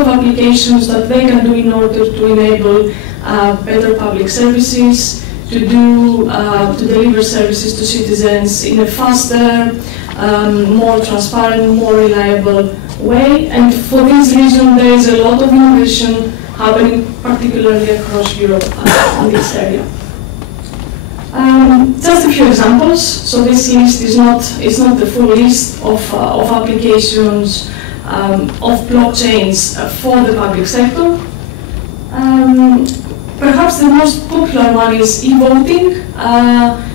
of applications that they can do in order to enable better public services, to deliver services to citizens in a faster, more transparent, more reliable way. And for this reason, there is a lot of innovation happening, particularly across Europe in this area. Just a few examples. So this list is not the full list of applications of blockchains for the public sector. Perhaps the most popular one is e-voting.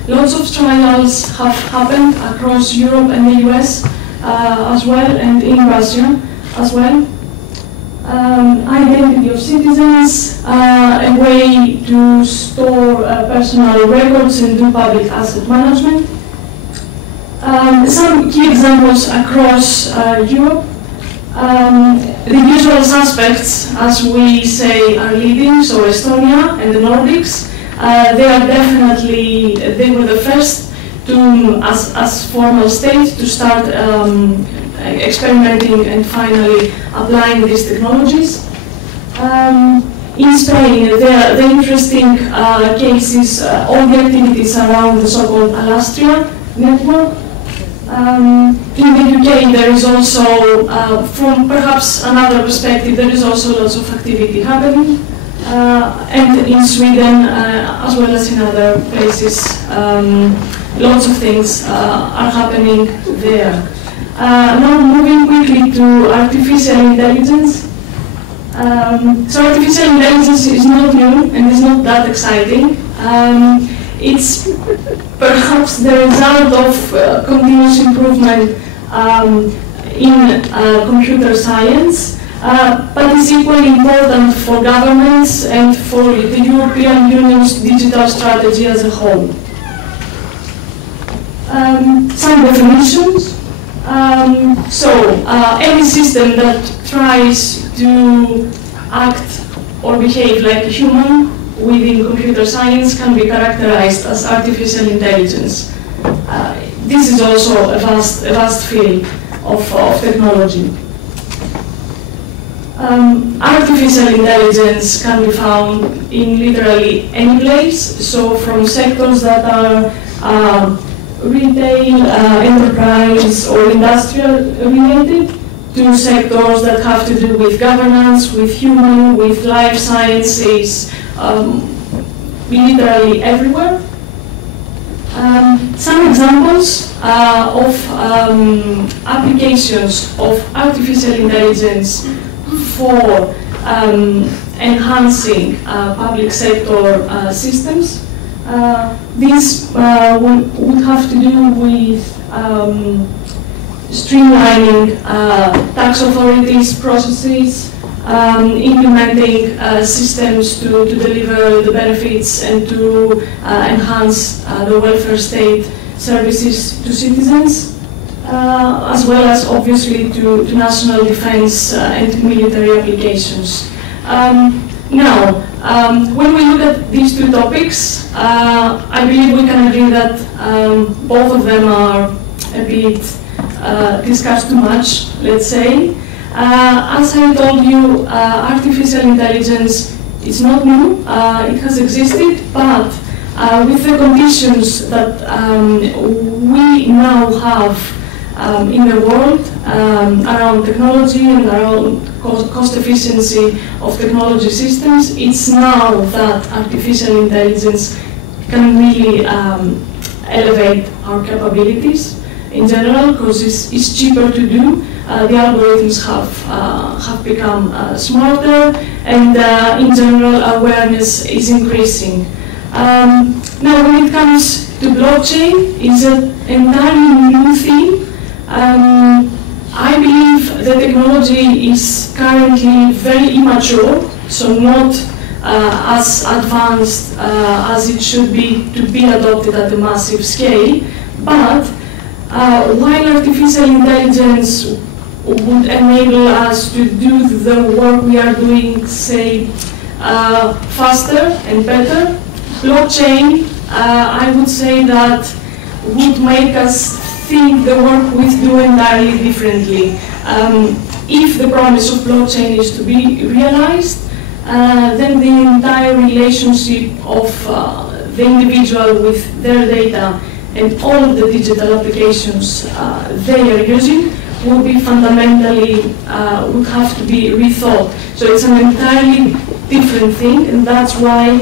Lots of trials have happened across Europe and the US as well, and in Russia as well. Identity of citizens, a way to store personal records and do public asset management. Some key examples across Europe. The usual suspects, as we say, are leading, so Estonia and the Nordics. They were the first to, as formal state, to start experimenting and finally applying these technologies. In Spain, the interesting cases, all the activities around the so-called Alastria network. In the UK, there is also, from perhaps another perspective, there is also lots of activity happening. And in Sweden, as well as in other places, lots of things are happening there. Now moving quickly to artificial intelligence. So artificial intelligence is not new and is not that exciting. It's perhaps the result of continuous improvement in computer science, but it's equally important for governments and for the European Union's digital strategy as a whole. Some definitions. Any system that tries to act or behave like a human within computer science can be characterized as artificial intelligence. This is also a vast field of technology. Artificial intelligence can be found in literally any place, so from sectors that are retail, enterprise, or industrial related, to sectors that have to do with governance, with human, with life sciences, literally everywhere. Some examples of applications of artificial intelligence for enhancing public sector systems. These would have to do with streamlining tax authorities' processes, implementing systems to deliver the benefits and to enhance the welfare state services to citizens, as well as obviously to national defense and military applications. Now, when we look at these two topics, I believe we can agree that both of them are a bit discussed too much, let's say. As I told you, artificial intelligence is not new. It has existed, but with the conditions that we now have in the world around technology and around cost efficiency of technology systems, it's now that artificial intelligence can really elevate our capabilities in general, because it's cheaper to do. The algorithms have become smarter, and in general awareness is increasing. Now when it comes to blockchain, it's an entirely new thing. I believe the technology is currently very immature, so not as advanced as it should be to be adopted at a massive scale, but while artificial intelligence would enable us to do the work we are doing, say, faster and better, blockchain, I would say that would make us think the work we do entirely differently. if the promise of blockchain is to be realized, then the entire relationship of the individual with their data and all of the digital applications they are using will be fundamentally, would have to be rethought. So it's an entirely different thing, and that's why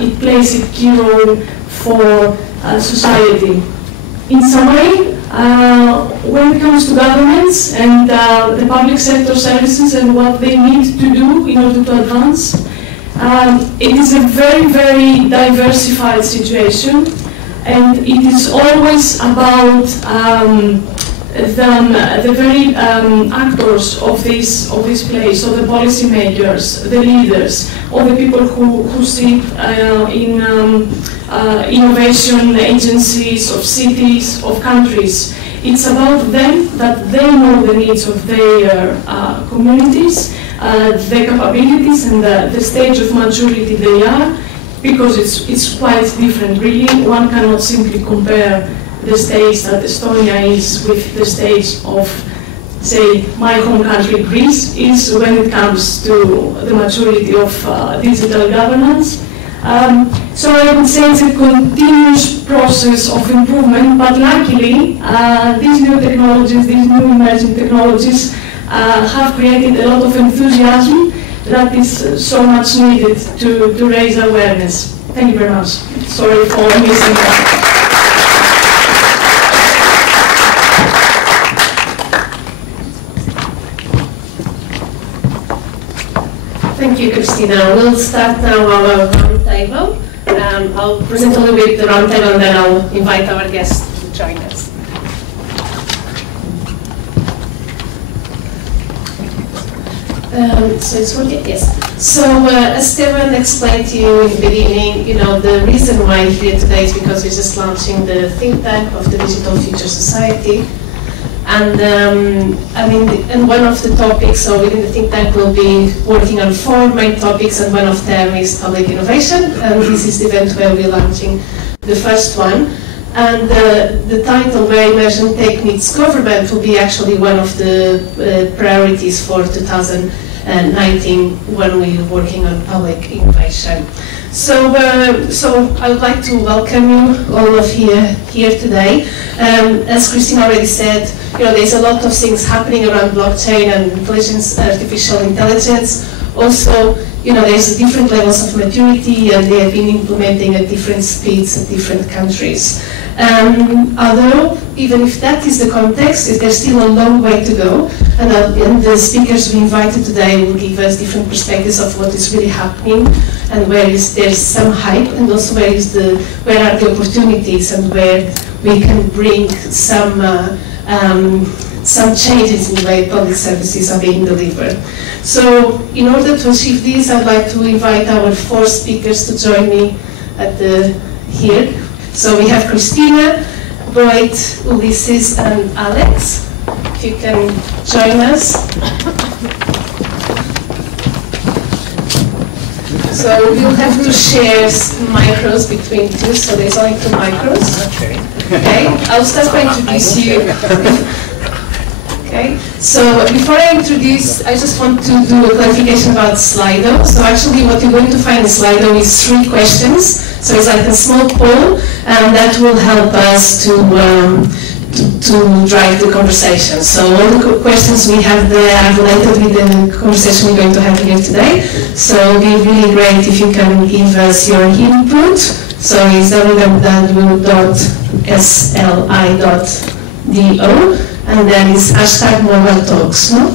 it plays a key role for society. In summary, when it comes to governments and the public sector services and what they need to do in order to advance, it is a very, very diversified situation, and it is always about the very actors of this place, so the policymakers, the leaders, or the people who sit in innovation agencies of cities, of countries. It's about them, that they know the needs of their communities, their capabilities, and the stage of maturity they are, because it's quite different, really. One cannot simply compare the stage that Estonia is with the stage of, say, my home country, Greece, is when it comes to the maturity of digital governance. So I would say it's a continuous process of improvement, but luckily these new technologies, these new emerging technologies have created a lot of enthusiasm that is so much needed to raise awareness. Thank you very much. Sorry for missing that. Thank you, Christina. We'll start now our roundtable. I'll present a little bit the roundtable, and then I'll invite our guests to join us. So it's working? Yes. So as Stefan explained to you in the beginning, the reason why I'm here today is because we're just launching the think tank of the Digital Future Society. And and one of the topics, so within the think tank, we'll be working on 4 main topics, and one of them is public innovation. And this is the event where we're launching the first one. And the title, Where Emerging Tech Meets Government, will be actually one of the priorities for 2019 when we're working on public innovation. So I would like to welcome you all of here today. As Christine already said, there's a lot of things happening around blockchain and artificial intelligence. Also, there's different levels of maturity, and they have been implementing at different speeds at different countries. Although, even if that is the context, there's still a long way to go, and the speakers we invited today will give us different perspectives of what is really happening, and there's some hype, and also where are the opportunities, and where we can bring some changes in the way public services are being delivered. So, in order to achieve this, I'd like to invite our 4 speakers to join me here. So we have Christina, Boyd, Ulysses, and Alex. If you can join us. So we'll have to share micros between 2, so there's only 2 micros. Okay. I'll start by introducing you. Okay. So before I introduce, I just want to do a clarification about Slido. So actually what you're going to find in Slido is 3 questions. So it's like a small poll, and that will help us to drive the conversation. So all the questions we have there are related with the conversation we're going to have here today. So it will be really great if you can give us your input. So it's www.sli.do, and then it's #MobileTalks, no?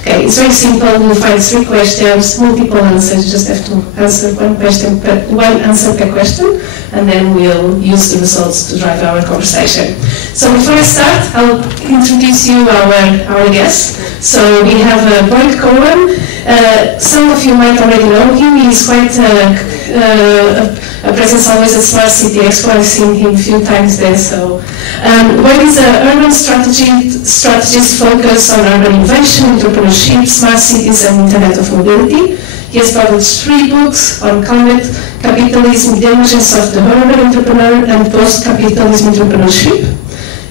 Okay, it's very simple. You'll find 3 questions, multiple answers. You just have to answer one answer per question, and then we'll use the results to drive our conversation. So before I start, I'll introduce you our guests. So we have Boyd Cohen. Some of you might already know him. He's quite a presence always at Smart City Expo. I've seen him a few times there. So Boyd is an urban strategist focused on urban innovation, entrepreneurship, smart cities, and Internet of Mobility. He has published 3 books on climate, capitalism, the emergence of the urban entrepreneur, and post-capitalism entrepreneurship.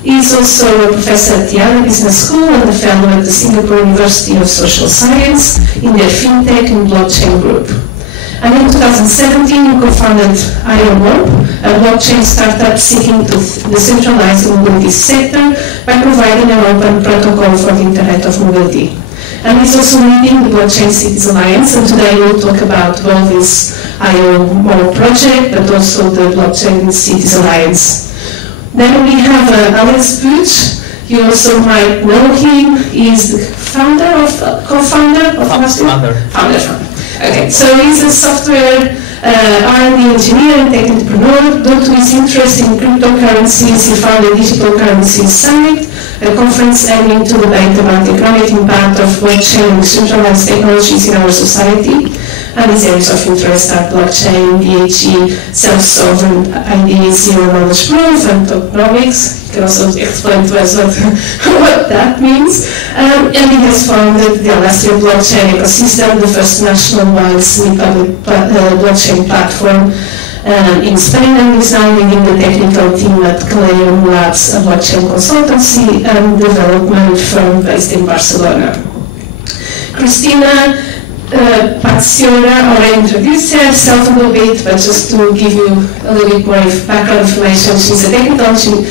He is also a professor at the Yale Business School and a fellow at the Singapore University of Social Science in their FinTech and Blockchain group. And in 2017, he co-founded IOMOB, a blockchain startup seeking to decentralize the mobility sector by providing an open protocol for the Internet of Mobility. And he's also leading the Blockchain Cities Alliance, and today we'll talk about both his IOMOB project, but also the Blockchain Cities Alliance. Then we have Alex Puig. You also might know him. He's the co-founder of Master? Founder. Okay, so he's a software R&D engineer and tech entrepreneur. Due to his interest in cryptocurrencies, he founded Digital Currencies Summit, a conference aiming to debate about the economic impact of blockchain and decentralized technologies in our society. And his areas of interest are blockchain, DHE, self-sovereign ID, zero-knowledge proof, and tokenomics. You can also explain to us what that means. And he has founded the Alastria blockchain ecosystem, the first national-wide semi-public blockchain platform in Spain, and is now leading the technical team at Caleum Labs, a blockchain consultancy and development firm based in Barcelona. Christina Paziora already introduced herself a little bit, but just to give you a little bit more background information, she's a technical engineer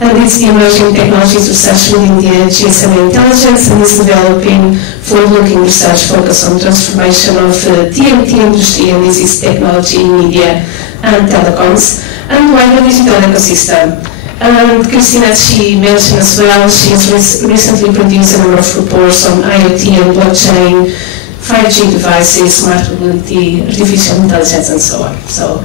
and leads the emerging technologies research within the GSMA Intelligence, and is developing forward-looking research focused on transformation of the TMT industry, and this is technology, media, and telecoms, and wider digital ecosystem. And Christina, she mentioned as well, she has recently produced a number of reports on IoT and blockchain, 5G devices, smart mobility, artificial intelligence, and so on. So,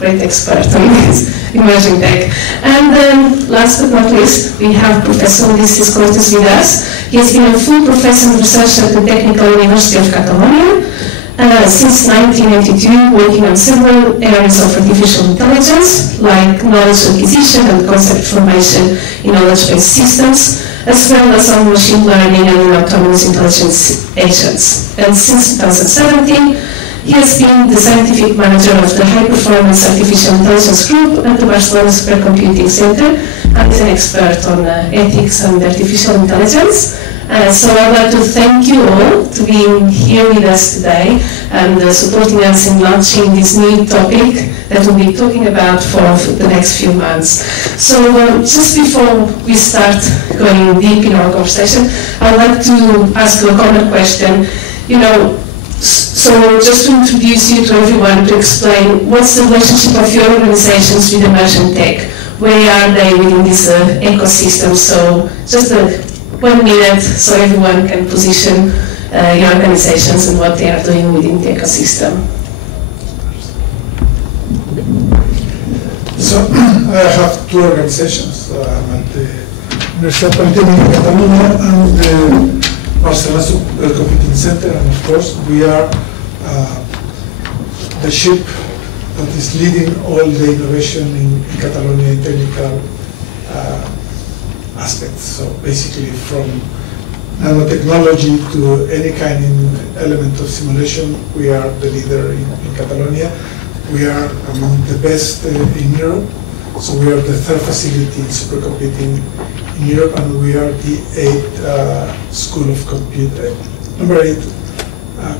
great expert on this emerging tech. And then, last but not least, we have Professor Ulysses Cortes with us. He has been a full professor of research at the Technical University of Catalonia since 1992, working on several areas of artificial intelligence, like knowledge acquisition and concept formation in knowledge-based systems, as well as on machine learning and in autonomous intelligence agents. And since 2017, he has been the scientific manager of the High-Performance Artificial Intelligence Group at the Barcelona Supercomputing Center, and is an expert on ethics and artificial intelligence. So I'd like to thank you all to being here with us today and supporting us in launching this new topic that we'll be talking about for the next few months. So just before we start going deep in our conversation, I'd like to ask you a common question. So just to introduce you to everyone, to explain what's the relationship of your organizations with emerging tech? Where are they within this ecosystem? So just 1 minute so everyone can position your organizations and what they are doing within the ecosystem. So I have two organizations. I'm at the Universidad Politécnica de Catalunya and the Barcelona Supercomputing Center, and of course we are the ship that is leading all the innovation in Catalonia in technical aspects. So basically from nanotechnology to any kind of element of simulation, we are the leader in Catalonia. We are among the best in Europe. So we are the third facility in supercomputing in Europe, and we are the number 8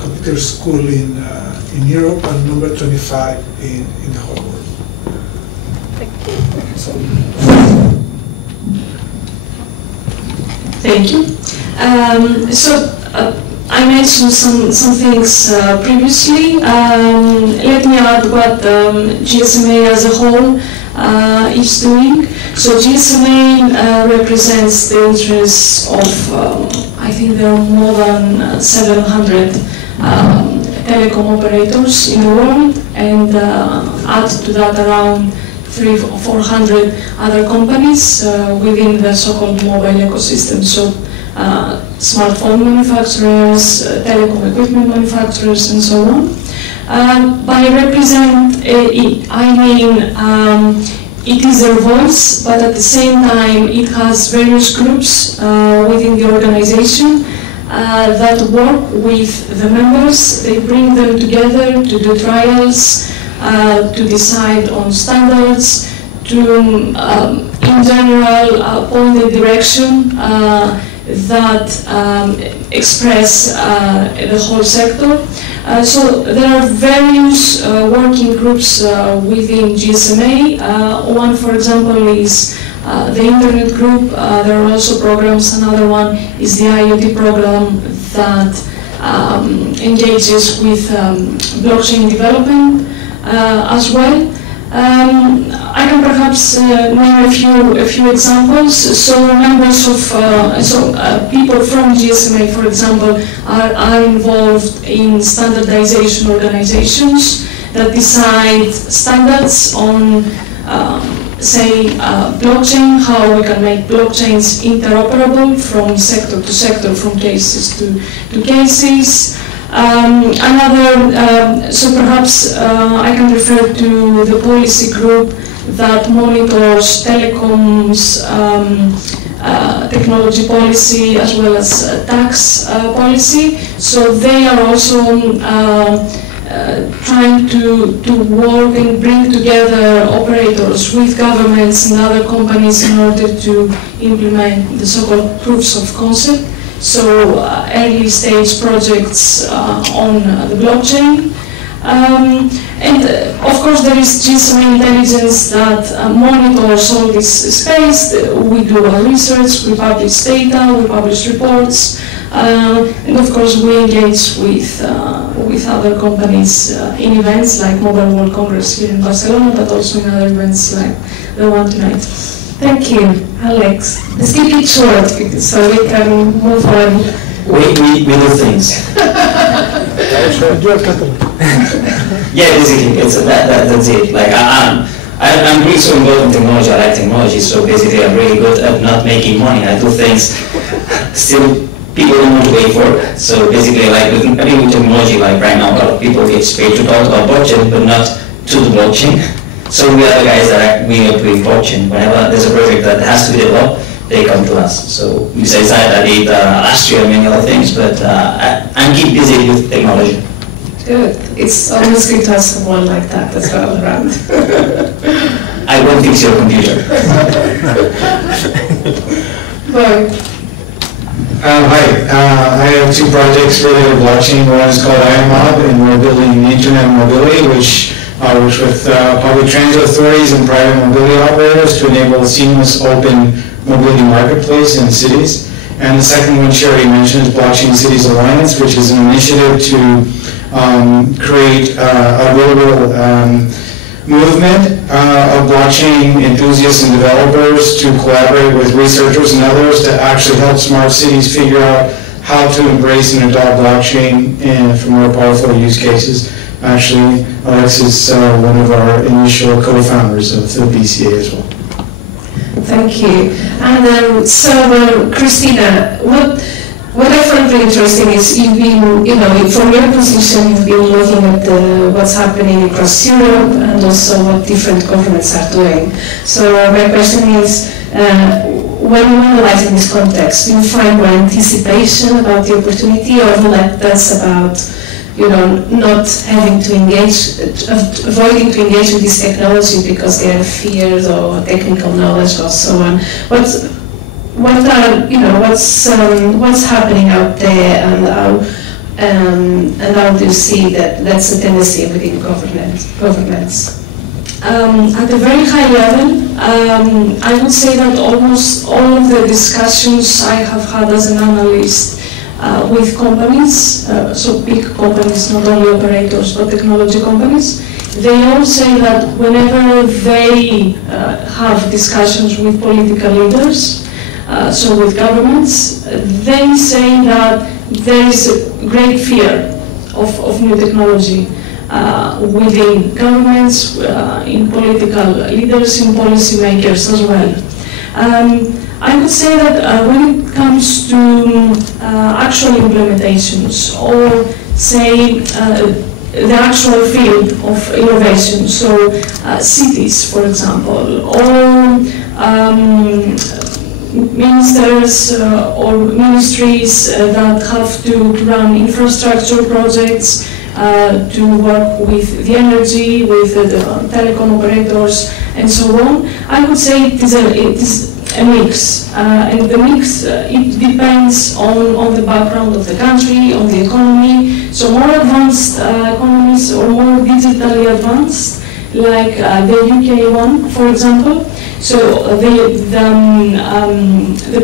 computer school in Europe, and number 25 in the whole world. Thank you. I mentioned some things previously. Let me add what GSMA as a whole is doing. So GSMA represents the interests of, I think there are more than 700 telecom operators in the world, and add to that around 300 or 400 other companies within the so-called mobile ecosystem. So smartphone manufacturers, telecom equipment manufacturers, and so on. By represent, I mean it is their voice, but at the same time it has various groups within the organization that work with the members. They bring them together to do trials, to decide on standards, in general, point the direction that express the whole sector. So there are various working groups within GSMA. One, for example, is the Internet group. There are also programs. Another one is the IoT program that engages with blockchain development as well. I can perhaps name a few examples. So members of, people from GSMA, for example, are involved in standardization organizations that decide standards on, say, blockchain, how we can make blockchains interoperable from sector to sector, from cases to cases. So perhaps I can refer to the policy group that monitors telecoms technology policy as well as tax policy. So they are also trying to work and bring together operators with governments and other companies in order to implement the so-called proofs of concept. So early stage projects on the blockchain. And of course there is GSMA Intelligence that monitors all this space. We do our research, we publish data, we publish reports, and of course we engage with other companies in events like Mobile World Congress here in Barcelona, but also in other events like the one tonight. Thank you, Alex. Let's keep it short so we can move on. We do things. Yeah, basically, that's it. Like I'm really so involved in technology. I like technology, so basically I'm really good at not making money. I do things still people don't want to pay for. So basically, like with technology, like right now, a lot of people get paid to talk about blockchain, but not to the blockchain. So we are the guys that we are doing blockchain. Whenever there's a project that has to be developed, they come to us. So besides that, I did last year many other things, but I'm keep busy with technology. Good. It's always good to have someone like that as well around. I won't fix your computer. Well. Hi, I have two projects related to blockchain. One is called IMOB, and we're building internet mobility, which works with public transit authorities and private mobility operators to enable a seamless, open mobility marketplace in cities. And the second one she already mentioned is Blockchain Cities Alliance, which is an initiative to create a global movement of blockchain enthusiasts and developers to collaborate with researchers and others to actually help smart cities figure out how to embrace and adopt blockchain for more powerful use cases. Actually, Alex is one of our initial co-founders of the BCA as well. Thank you. And so, Christina, what I find really interesting is you've been, from your position, you've been looking at what's happening across Europe and also what different governments are doing. So my question is, when you're analyzing this context, do you find more anticipation about the opportunity, or that's about not having to engage, avoiding to engage with this technology because they have fears or technical knowledge or so on? What's happening out there, and how do you see that's a tendency within governments? At a very high level, I would say that almost all of the discussions I have had as an analyst with companies, so big companies, not only operators but technology companies, they all say that whenever they have discussions with political leaders, so with governments, they say that there is a great fear of new technology within governments, in political leaders, in policymakers as well. I would say that when it comes to actual implementations, or say the actual field of innovation, so cities, for example, or ministers or ministries that have to run infrastructure projects, to work with the energy, with the telecom operators, and so on. I would say it is a mix, and the mix, it depends on the background of the country, on the economy. So more advanced economies, or more digitally advanced, like the UK one, for example. So the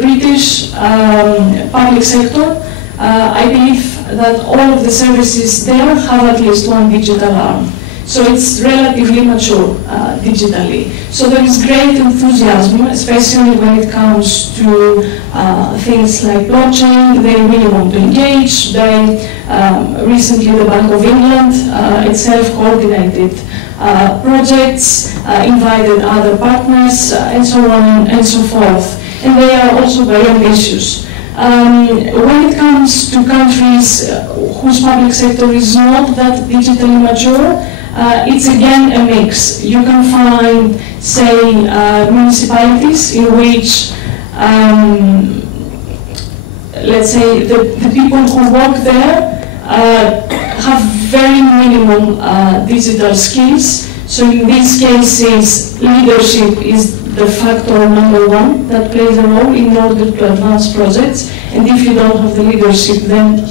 British public sector, I believe that all of the services there have at least one digital arm. So it's relatively mature digitally. So there is great enthusiasm, especially when it comes to things like blockchain. They really want to engage. Recently the Bank of England itself coordinated projects, invited other partners, and so on and so forth. And they are also very ambitious. When it comes to countries whose public sector is not that digitally mature, it's again a mix. You can find, say, municipalities in which, let's say, the people who work there have very minimum digital skills. So in these cases, leadership is the factor number one that plays a role in order to advance projects. And if you don't have the leadership, then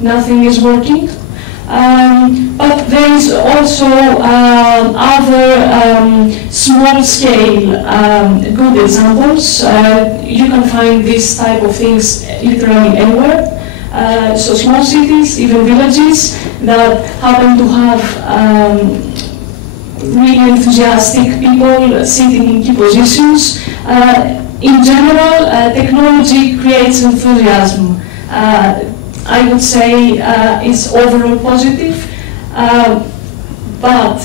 nothing is working. But there is also other small-scale good examples. You can find this type of things literally anywhere. So small cities, even villages, that happen to have really enthusiastic people sitting in key positions. In general, technology creates enthusiasm. I would say it's overall positive, but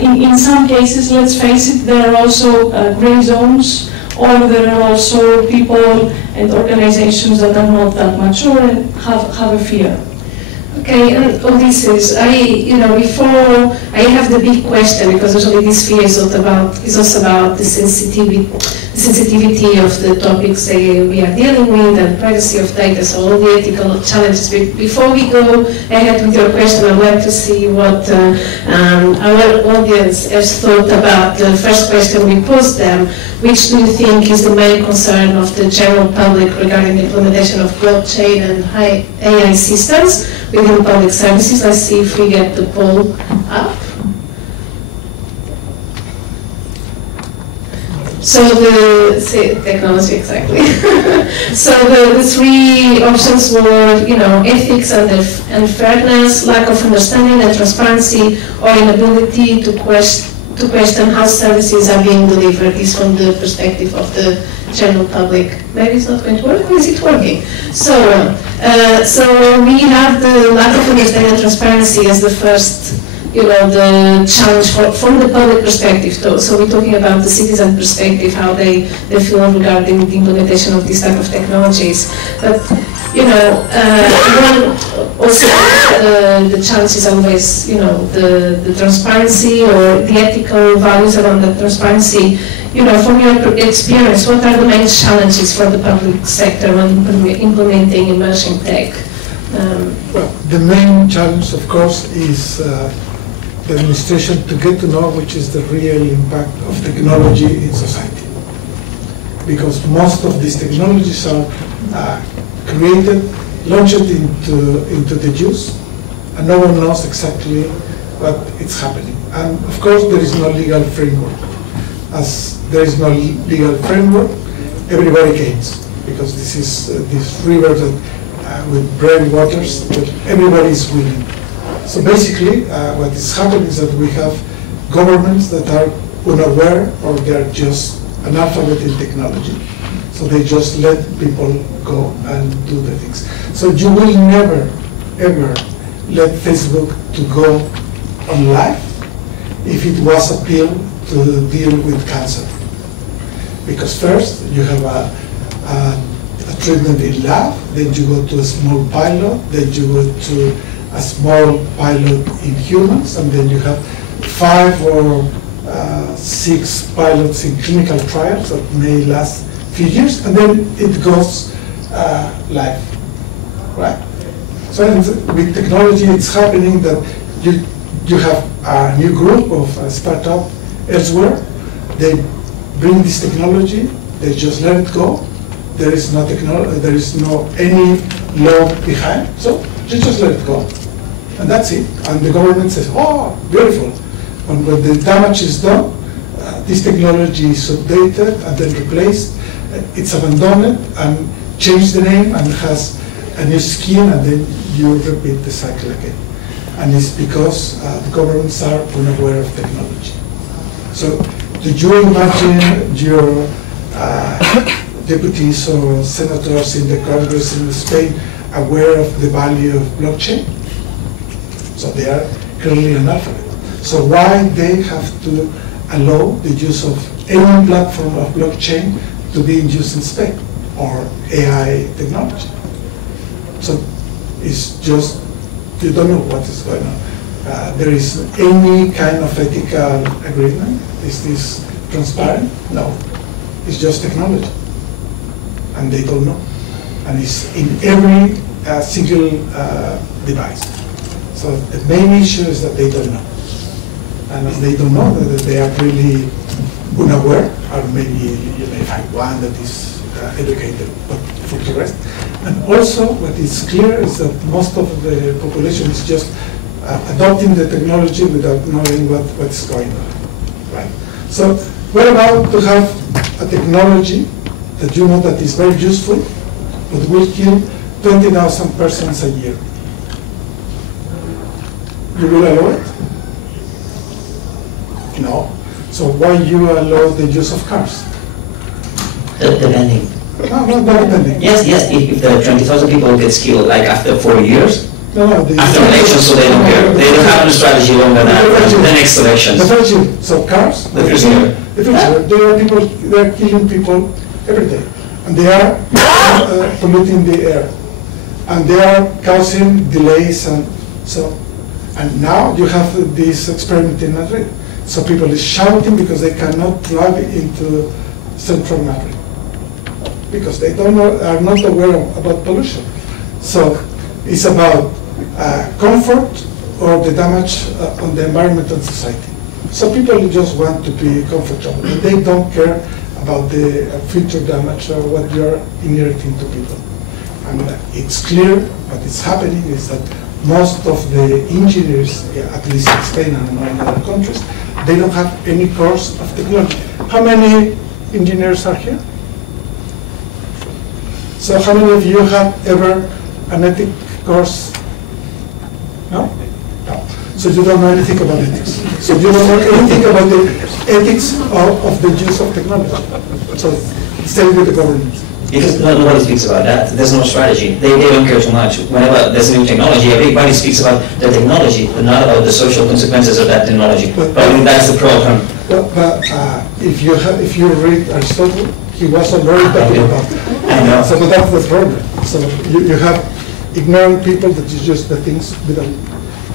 in some cases, let's face it, there are also gray zones, or there are also people and organizations that are not that mature and have a fear. Okay, and Odysseus, before I have the big question, because usually this fear is also about the sensitivity of the topics we are dealing with and privacy of data, so all the ethical challenges. Before we go ahead with your question, I'd like to see what our audience has thought about the first question we posed them. Which do you think is the main concern of the general public regarding the implementation of blockchain and high AI systems within public services? Let's see if we get the poll up. So technology, exactly. So the three options were, ethics and fairness, lack of understanding and transparency, or inability to question how services are being delivered. Is from the perspective of the general public. Maybe it's not going to work, or is it working? So we have the lack of understanding and transparency as the first, the challenge from the public perspective. So we're talking about the citizen perspective, how they feel regarding the implementation of these type of technologies. But one also the challenge is always, the transparency or the ethical values around the transparency. From your experience, what are the main challenges for the public sector when implementing emerging tech? Well, the main challenge, of course, is the administration to get to know which is the real impact of technology in society. Because most of these technologies are created, launched into the use, and no one knows exactly what is happening. And of course, there is no legal framework. As there is no legal framework, everybody gains, because this is this river that, with brave waters, that everybody is winning. So basically, what is happening is that we have governments that are unaware, or they are just analphabet in technology. So they just let people go and do the things. So you will never, ever let Facebook to go on live if it was a pill to deal with cancer. Because first, you have a treatment in lab, then you go to a small pilot, then you go to a small pilot in humans, and then you have 5 or 6 pilots in clinical trials that may last a few years, and then it goes live, right? So with technology, it's happening that you have a new group of startup elsewhere. They bring this technology, they just let it go. There is no any law behind, so you just let it go, and that's it. And the government says, "Oh, beautiful." And when the damage is done, this technology is updated and then replaced. It's abandoned and changed the name and has a new skin, and then you repeat the cycle again. And it's because the governments are unaware of technology. So, do you imagine your deputies or senators in the Congress in Spain aware of the value of blockchain? So they are clearly analphabet. So why they have to allow the use of any platform of blockchain to be in use in Spain or AI technology? So it's just, you don't know what is going on. There is any kind of ethical agreement? Is this transparent? No. It's just technology. And they don't know. And it's in every single device. So the main issue is that they don't know. And as they don't know, that they are really unaware, or maybe you may find one that is educated, but for the rest. And also, what is clear is that most of the population is just adopting the technology without knowing what's going on, right? So we're about to have a technology that you know that is very useful, but will kill 20,000 persons a year. You will allow it? No. So why you allow the use of cars? Depending. No, not depending. Yes, if the 20,000 people get killed like after 4 years, No, after elections, so they don't care. They don't have a strategy longer than the next elections. The first year, so cars, The first year. there are people, they are killing people every day. And they are polluting the air. And they are causing delays and so. And now you have this experiment in Madrid. So people is shouting because they cannot drive into central Madrid. Because they don't know, are not aware about pollution. So it's about comfort or the damage on the environment and society. So people just want to be comfortable. And they don't care about the future damage or what you're inheriting to people. And it's clear what is happening is that most of the engineers, at least in Spain and in other countries, they don't have any course of technology. How many engineers are here? So how many of you have ever an ethics course? No? No. So you don't know anything about ethics. So you don't know anything about the ethics of the use of technology. So stay with the government. Because nobody speaks about that. There's no strategy. They don't care too much. Whenever there's a new technology, everybody speaks about the technology, but not about the social consequences of that technology. But I think that's the problem. But if you read Aristotle, he was already talking about it. I know. So that's the problem. So you have ignorant people that use the things without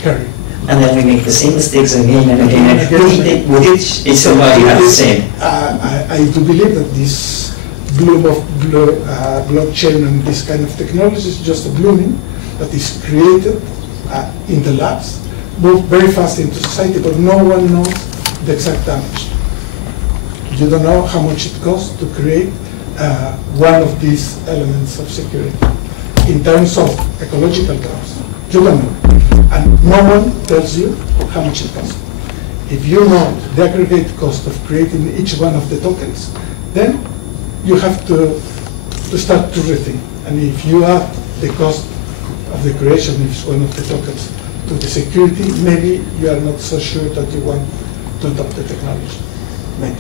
caring. And then we make the same mistakes again and again. We did somebody have the same. I do believe that this bloom of blockchain and this kind of technology is just a blooming that is created in the labs, move very fast into society, but no one knows the exact damage. You don't know how much it costs to create one of these elements of security in terms of ecological terms. You don't know. And no one tells you how much it costs. If you know the aggregate cost of creating each one of the tokens, then you have to start to rethink. And if you add the cost of the creation of each one of the tokens to the security, maybe you are not so sure that you want to adopt the technology. Maybe.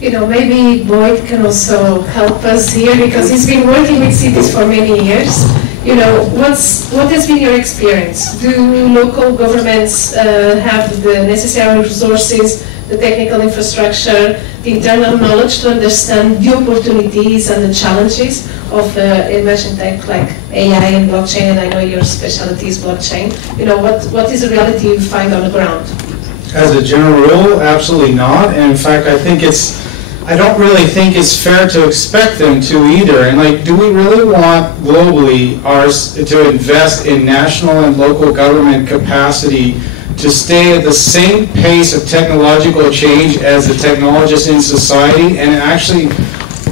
You know, maybe Boyd can also help us here because he's been working with cities for many years. You know, what has been your experience? Do local governments have the necessary resources, the technical infrastructure, the internal knowledge to understand the opportunities and the challenges of emerging tech like AI and blockchain? And I know your specialty is blockchain. You know, what is the reality you find on the ground? As a general rule, absolutely not. And in fact, I think it's I don't really think it's fair to expect them to either. And like, do we really want globally ours to invest in national and local government capacity to stay at the same pace of technological change as the technologists in society and actually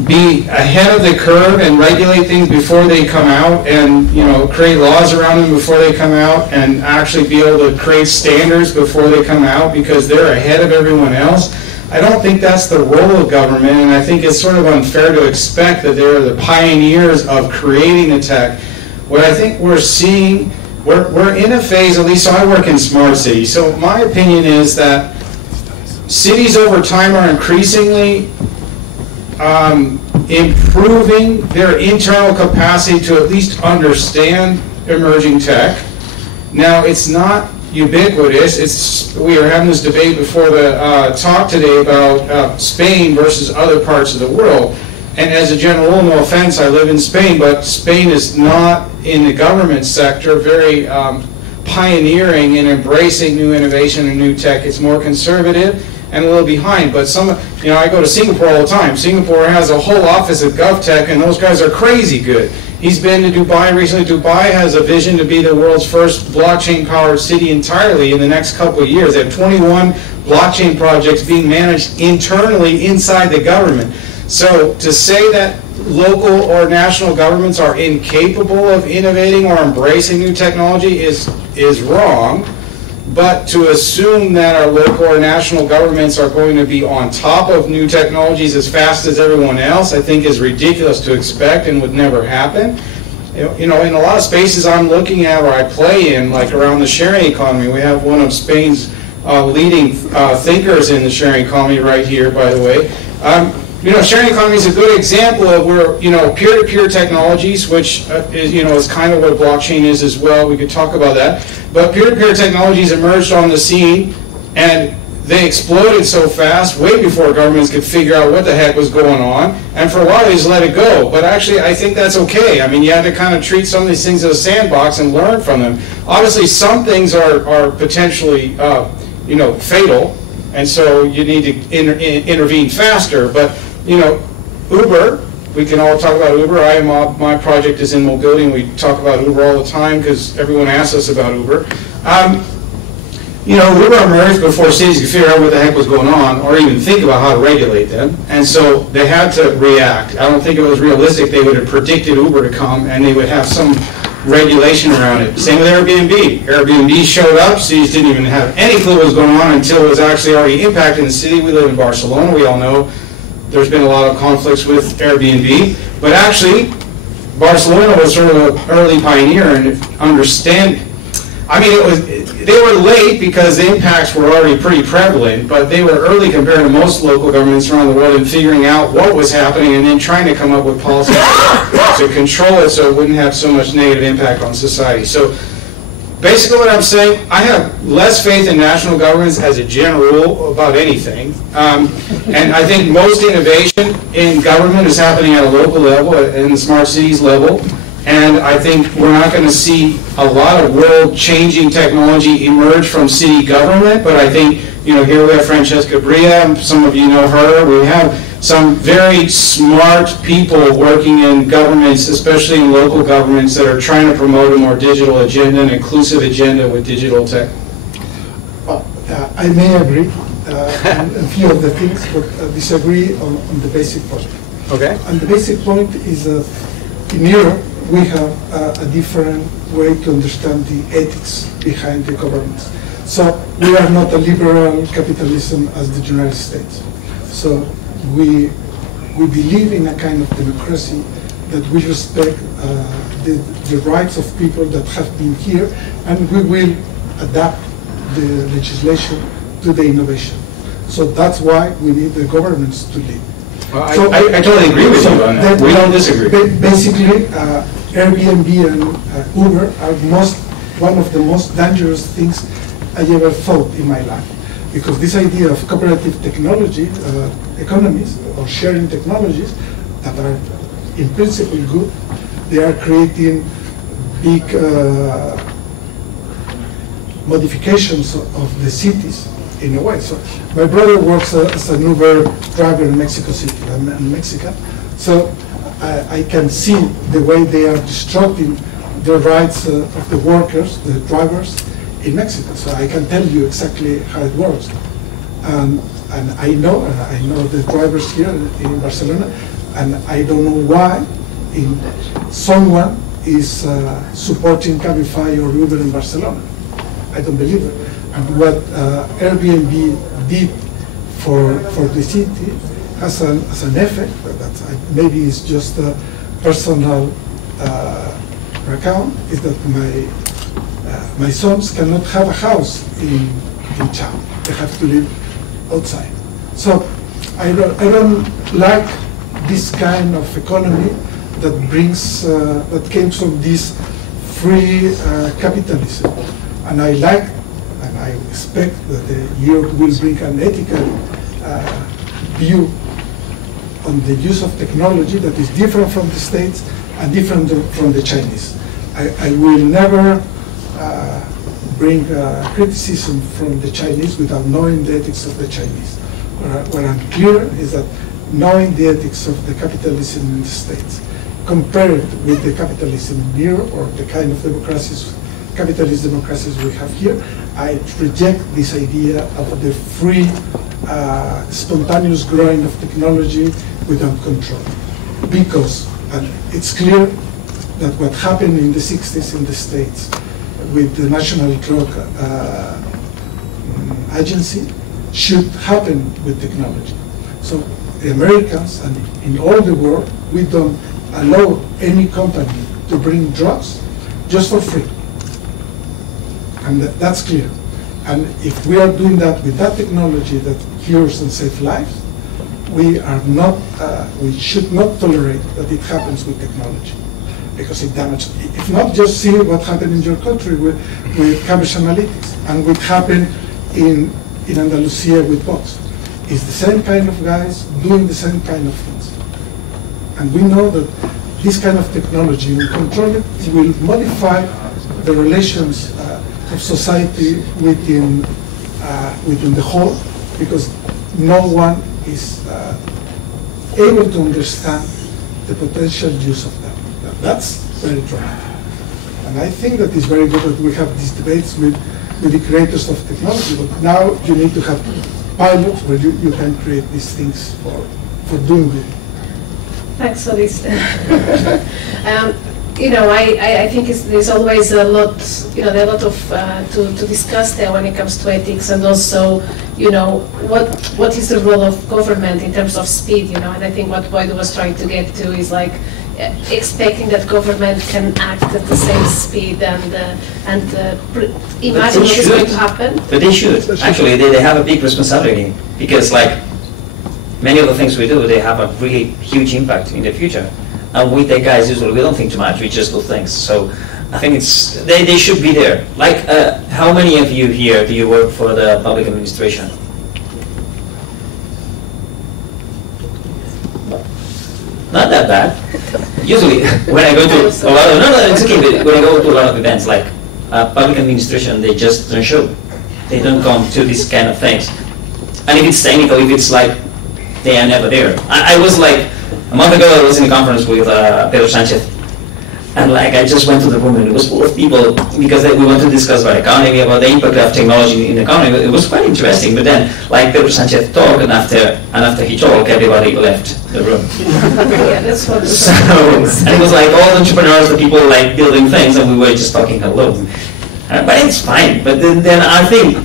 be ahead of the curve and regulate things before they come out and, you know, create laws around them before they come out and actually be able to create standards before they come out because they're ahead of everyone else? I don't think that's the role of government, and I think it's sort of unfair to expect that they're the pioneers of creating the tech. What I think we're seeing, we're in a phase, at least so I work in smart cities, so my opinion is that cities over time are increasingly improving their internal capacity to at least understand emerging tech. Now, it's not ubiquitous. We were having this debate before the talk today about Spain versus other parts of the world. And as a general rule, no offense, I live in Spain, but Spain is not in the government sector very pioneering in embracing new innovation and new tech. It's more conservative and a little behind. But you know, I go to Singapore all the time. Singapore has a whole office of GovTech, and those guys are crazy good. He's been to Dubai recently. Dubai has a vision to be the world's first blockchain-powered city entirely in the next couple of years. They have 21 blockchain projects being managed internally inside the government. So to say that local or national governments are incapable of innovating or embracing new technology is wrong. But to assume that our local or national governments are going to be on top of new technologies as fast as everyone else, I think is ridiculous to expect and would never happen. You know, in a lot of spaces I'm looking at or I play in, like around the sharing economy, we have one of Spain's leading thinkers in the sharing economy right here, by the way. You know, sharing economy is a good example of where, you know, peer-to-peer technologies, which is, you know, is kind of what blockchain is as well. We could talk about that. But peer-to-peer technologies emerged on the scene, and they exploded so fast, way before governments could figure out what the heck was going on. And for a while, they just let it go. But actually, I think that's okay. I mean, you have to kind of treat some of these things as a sandbox and learn from them. Obviously, some things are potentially, you know, fatal, and so you need to intervene faster. But you know, Uber, we can all talk about Uber. My project is in mobility, and we talk about Uber all the time because everyone asks us about Uber. You know, Uber emerged before cities could figure out what the heck was going on or even think about how to regulate them, and so they had to react. I don't think it was realistic they would have predicted Uber to come and they would have some regulation around it. Same with Airbnb. Airbnb showed up, cities didn't even have any clue what was going on until it was actually already impacting the city. We live in Barcelona, we all know there's been a lot of conflicts with Airbnb, but actually Barcelona was sort of an early pioneer in understanding. I mean, they were late because the impacts were already pretty prevalent, but they were early compared to most local governments around the world in figuring out what was happening and then trying to come up with policies to control it so it wouldn't have so much negative impact on society. So basically what I'm saying, I have less faith in national governments as a general rule about anything. And I think most innovation in government is happening at a local level, in the smart cities level. And I think we're not going to see a lot of world-changing technology emerge from city government. But I think, you know, here we have Francesca Bria, some of you know her. We have some very smart people working in governments, especially in local governments, that are trying to promote a more digital agenda, an inclusive agenda with digital tech. Well, I may agree on a few of the things, but disagree on the basic point. Okay. And the basic point is that in Europe, we have a different way to understand the ethics behind the governments. So we are not a liberal capitalism as the United States. So we believe in a kind of democracy that we respect the rights of people that have been here, and we will adapt the legislation to the innovation. So that's why we need the governments to lead. Well, so, I totally agree with you on that. We don't disagree. Basically, Airbnb and Uber are one of the most dangerous things I ever thought in my life. Because this idea of cooperative technology, economies, or sharing technologies that are in principle good, they are creating big modifications of the cities in a way. So my brother works as an Uber driver in Mexico City. I'm Mexican. So I can see the way they are disrupting the rights of the workers, the drivers in Mexico. So I can tell you exactly how it works. And I know the drivers here in Barcelona, and I don't know why someone is supporting Cabify or Uber in Barcelona. I don't believe it. And what Airbnb did for the city has an effect that maybe it's just a personal account, is that my sons cannot have a house in town. They have to live outside. So I don't like this kind of economy that brings that came from this free capitalism, and I like and I expect that Europe will bring an ethical view on the use of technology that is different from the States and different from the Chinese. I will never bring criticism from the Chinese without knowing the ethics of the Chinese. What I'm clear is that knowing the ethics of the capitalism in the States, compared with the capitalism in Europe or the kind of democracies, capitalist democracies we have here, I reject this idea of the free, spontaneous growing of technology without control. Because it's clear that what happened in the 60s in the States with the National Drug Agency should happen with technology. So the Americans and in all the world, we don't allow any company to bring drugs just for free. And that's clear. And if we are doing that with that technology that cures and saves lives, we are not, we should not tolerate that it happens with technology, because it damages. If not, just see what happened in your country with Cambridge Analytics and what happened in Andalusia with Vox. It's the same kind of guys doing the same kind of things. And we know that this kind of technology, when controlled, will modify the relations of society within the whole, because no one is able to understand the potential use of them. That's very dramatic. And I think that it's very good that we have these debates with the creators of technology, but now you need to have pilots where you can create these things for doing good. Thanks for this. You know, I think there's always a lot, you know, there are a lot of to discuss there when it comes to ethics, and also, you know, what is the role of government in terms of speed, you know, and I think what Boyd was trying to get to is like expecting that government can act at the same speed and imagine what is going to happen. But they should. Actually, they have a big responsibility, because like many of the things we do, they have a really huge impact in the future. And with the guys, usually we don't think too much, we just do things. So I think they should be there. Like, how many of you here do you work for the public administration? Not that bad. Usually, when I go to a lot of, it's okay, but when I go to a lot of events, like public administration, they just don't show. They don't come to these kind of things. And if it's technical, if it's like, they are never there. I was like, a month ago I was in a conference with Pedro Sanchez, and like I just went to the room and it was full of people, because we want to discuss about economy, about the impact of technology in the economy. It was quite interesting, but then like Pedro Sanchez talked, and after he talked, everybody left the room. Yeah, that's what. So, and it was like all the entrepreneurs, the people like building things, and we were just talking alone. But it's fine. But then I think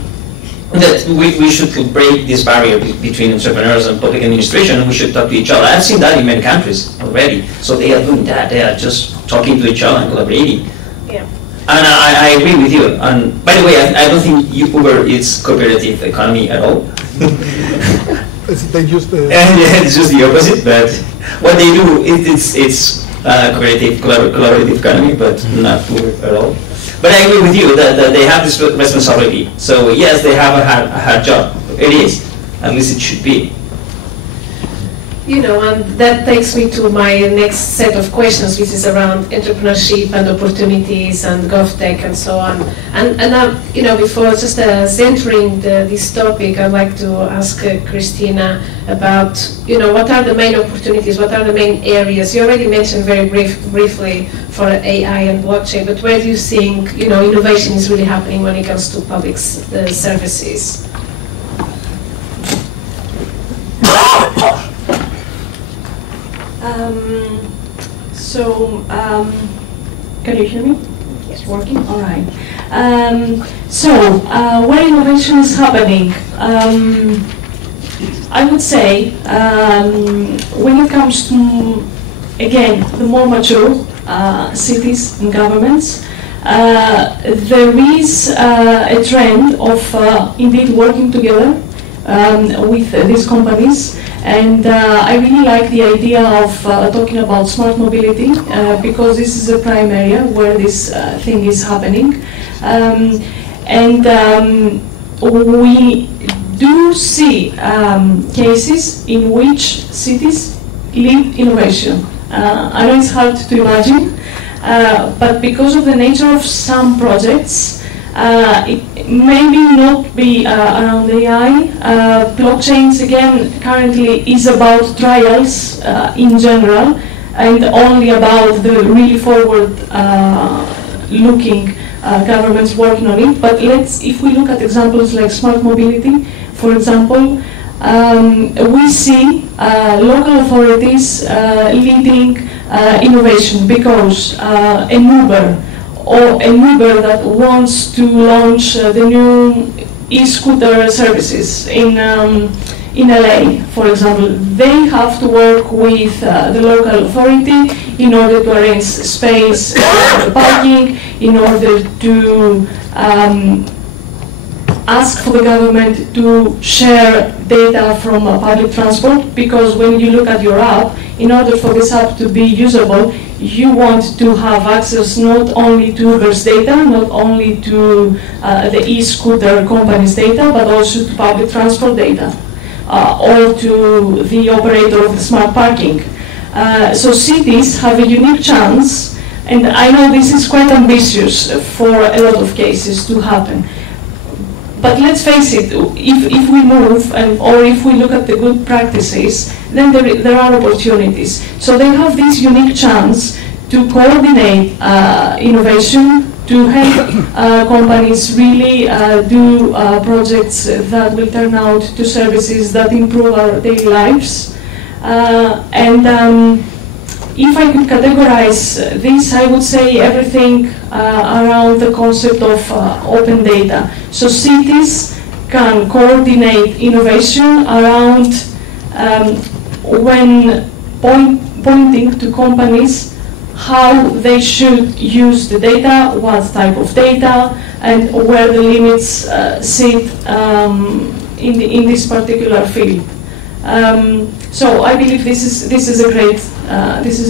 that we should break this barrier between entrepreneurs and public administration, and we should talk to each other. I've seen that in many countries already. So they are doing that. They are just talking to each other and collaborating. Yeah. And I agree with you. And by the way, I don't think Uber is cooperative economy at all. They use the... Yeah, it's just the opposite. But what they do, it's collaborative economy, but not Uber at all. But I agree with you that they have this responsibility. So yes, they have a hard job. It is. At least it should be. and that takes me to my next set of questions, which is around entrepreneurship and opportunities and GovTech and so on. And before just entering this topic, I'd like to ask Christina about, what are the main opportunities, what are the main areas? You already mentioned very briefly for AI and blockchain, but where do you think, innovation is really happening when it comes to public services? Can you hear me? It's working? All right. Where innovation is happening? I would say when it comes to, again, the more mature cities and governments, there is a trend of indeed working together with these companies. And I really like the idea of talking about smart mobility because this is a prime area where this thing is happening. We do see cases in which cities lead innovation. I know it's hard to imagine, but because of the nature of some projects, it maybe not be around AI. Blockchains, again, currently is about trials in general and only about the really forward-looking governments working on it. But if we look at examples like smart mobility, for example, we see local authorities leading innovation because an Uber or an Uber that wants to launch the new e-scooter services in LA, for example, they have to work with the local authority in order to arrange space for parking, in order to ask for the government to share data from public transport, because when you look at your app, in order for this app to be usable, you want to have access not only to Uber's data, not only to the e-scooter company's data, but also to public transport data, or to the operator of the smart parking. So cities have a unique chance, and I know this is quite ambitious for a lot of cases to happen. But let's face it, if we move, or if we look at the good practices, then there are opportunities. So they have this unique chance to coordinate innovation, to help companies really do projects that will turn out to services that improve our daily lives. If I could categorize this, I would say everything around the concept of open data. So cities can coordinate innovation around when pointing to companies how they should use the data, what type of data, and where the limits sit in this particular field. So I believe this is a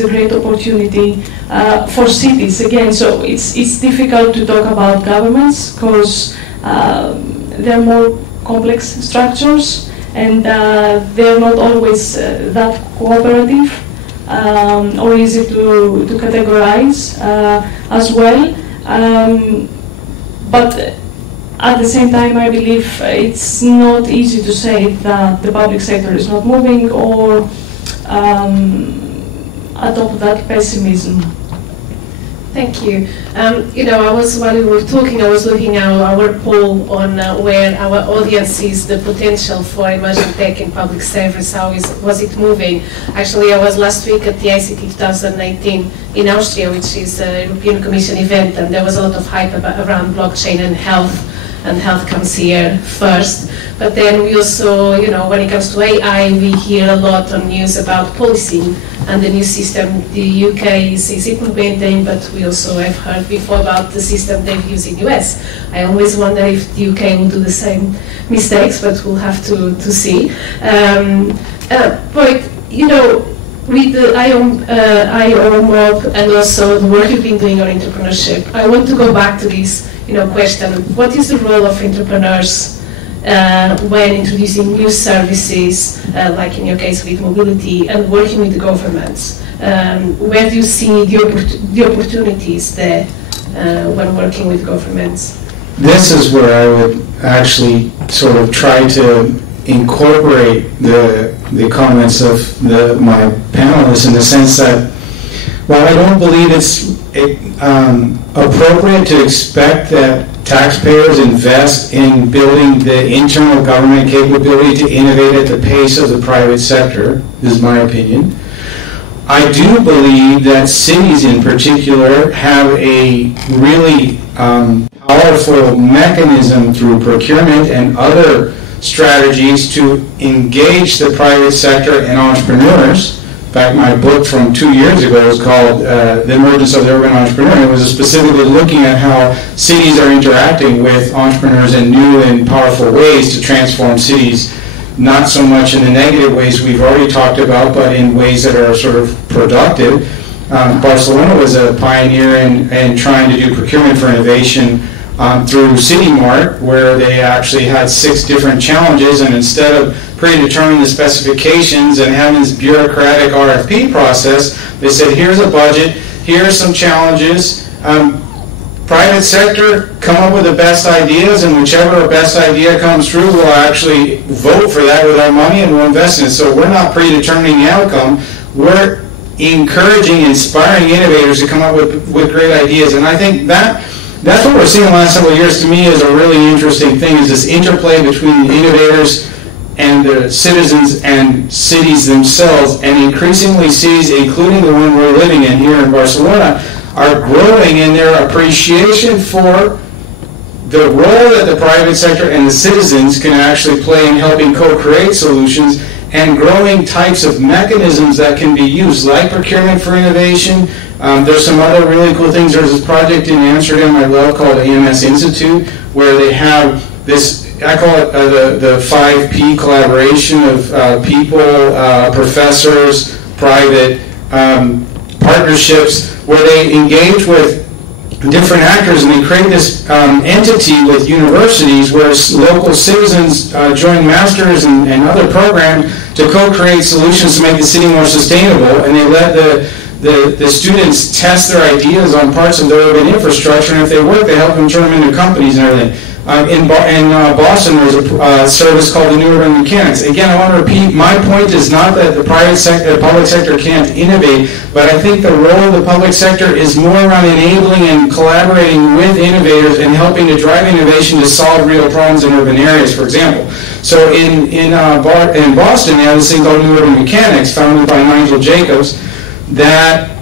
great opportunity for cities again. So it's difficult to talk about governments because they're more complex structures and they're not always that cooperative or easy to categorize as well. But at the same time, I believe it's not easy to say that the public sector is not moving or adopt that pessimism. Thank you. While we were talking, I was looking at our poll on where our audience sees the potential for emerging tech in public service. Was it moving? Actually, I was last week at the ICT 2019 in Austria, which is a European Commission event, and there was a lot of hype around blockchain and health comes here first. But then we also, when it comes to AI, we hear a lot on news about policy and the new system the UK is implementing, but we also have heard before about the system they've used in the US. I always wonder if the UK will do the same mistakes, but we'll have to see. But, with the IO mob and also the work you've been doing on entrepreneurship, I want to go back to this question. What is the role of entrepreneurs when introducing new services, like in your case with mobility, and working with the governments? Where do you see the opportunities there when working with governments? This is where I would actually sort of try to incorporate the comments of my panelists, in the sense that, while I don't believe it's appropriate to expect that taxpayers invest in building the internal government capability to innovate at the pace of the private sector, is my opinion, I do believe that cities in particular have a really powerful mechanism through procurement and other strategies to engage the private sector and entrepreneurs. In fact, my book from 2 years ago was called The Emergence of the Urban Entrepreneur. It was specifically looking at how cities are interacting with entrepreneurs in new and powerful ways to transform cities, not so much in the negative ways we've already talked about, but in ways that are sort of productive. Barcelona was a pioneer in trying to do procurement for innovation through CityMart, where they actually had 6 different challenges, and instead of predetermining the specifications and having this bureaucratic RFP process, they said, here's a budget, here's some challenges, private sector, come up with the best ideas, and whichever best idea comes through, we'll actually vote for that with our money and we'll invest in it. So we're not predetermining the outcome, we're encouraging, inspiring innovators to come up with great ideas. And I think that's what we're seeing in the last several years, to me, is a really interesting thing, is this interplay between the innovators and the citizens and cities themselves. And increasingly cities, including the one we're living in here in Barcelona, are growing in their appreciation for the role that the private sector and the citizens can actually play in helping co-create solutions, and growing types of mechanisms that can be used, like procurement for innovation. There's some other really cool things. There's this project in Amsterdam I love called AMS Institute, where they have this, I call it the 5P collaboration of people, professors, private partnerships, where they engage with different actors, and they create this entity with universities where local citizens join masters and other programs to co-create solutions to make the city more sustainable, and they let the students test their ideas on parts of their urban infrastructure, and if they work, they help them turn them into companies and everything. In Boston, there's a service called the New Urban Mechanics. Again, I want to repeat, my point is not that the private sector, the public sector can't innovate, but I think the role of the public sector is more around enabling and collaborating with innovators and helping to drive innovation to solve real problems in urban areas, for example. So in Boston, they have this thing called New Urban Mechanics, founded by Nigel Jacobs, that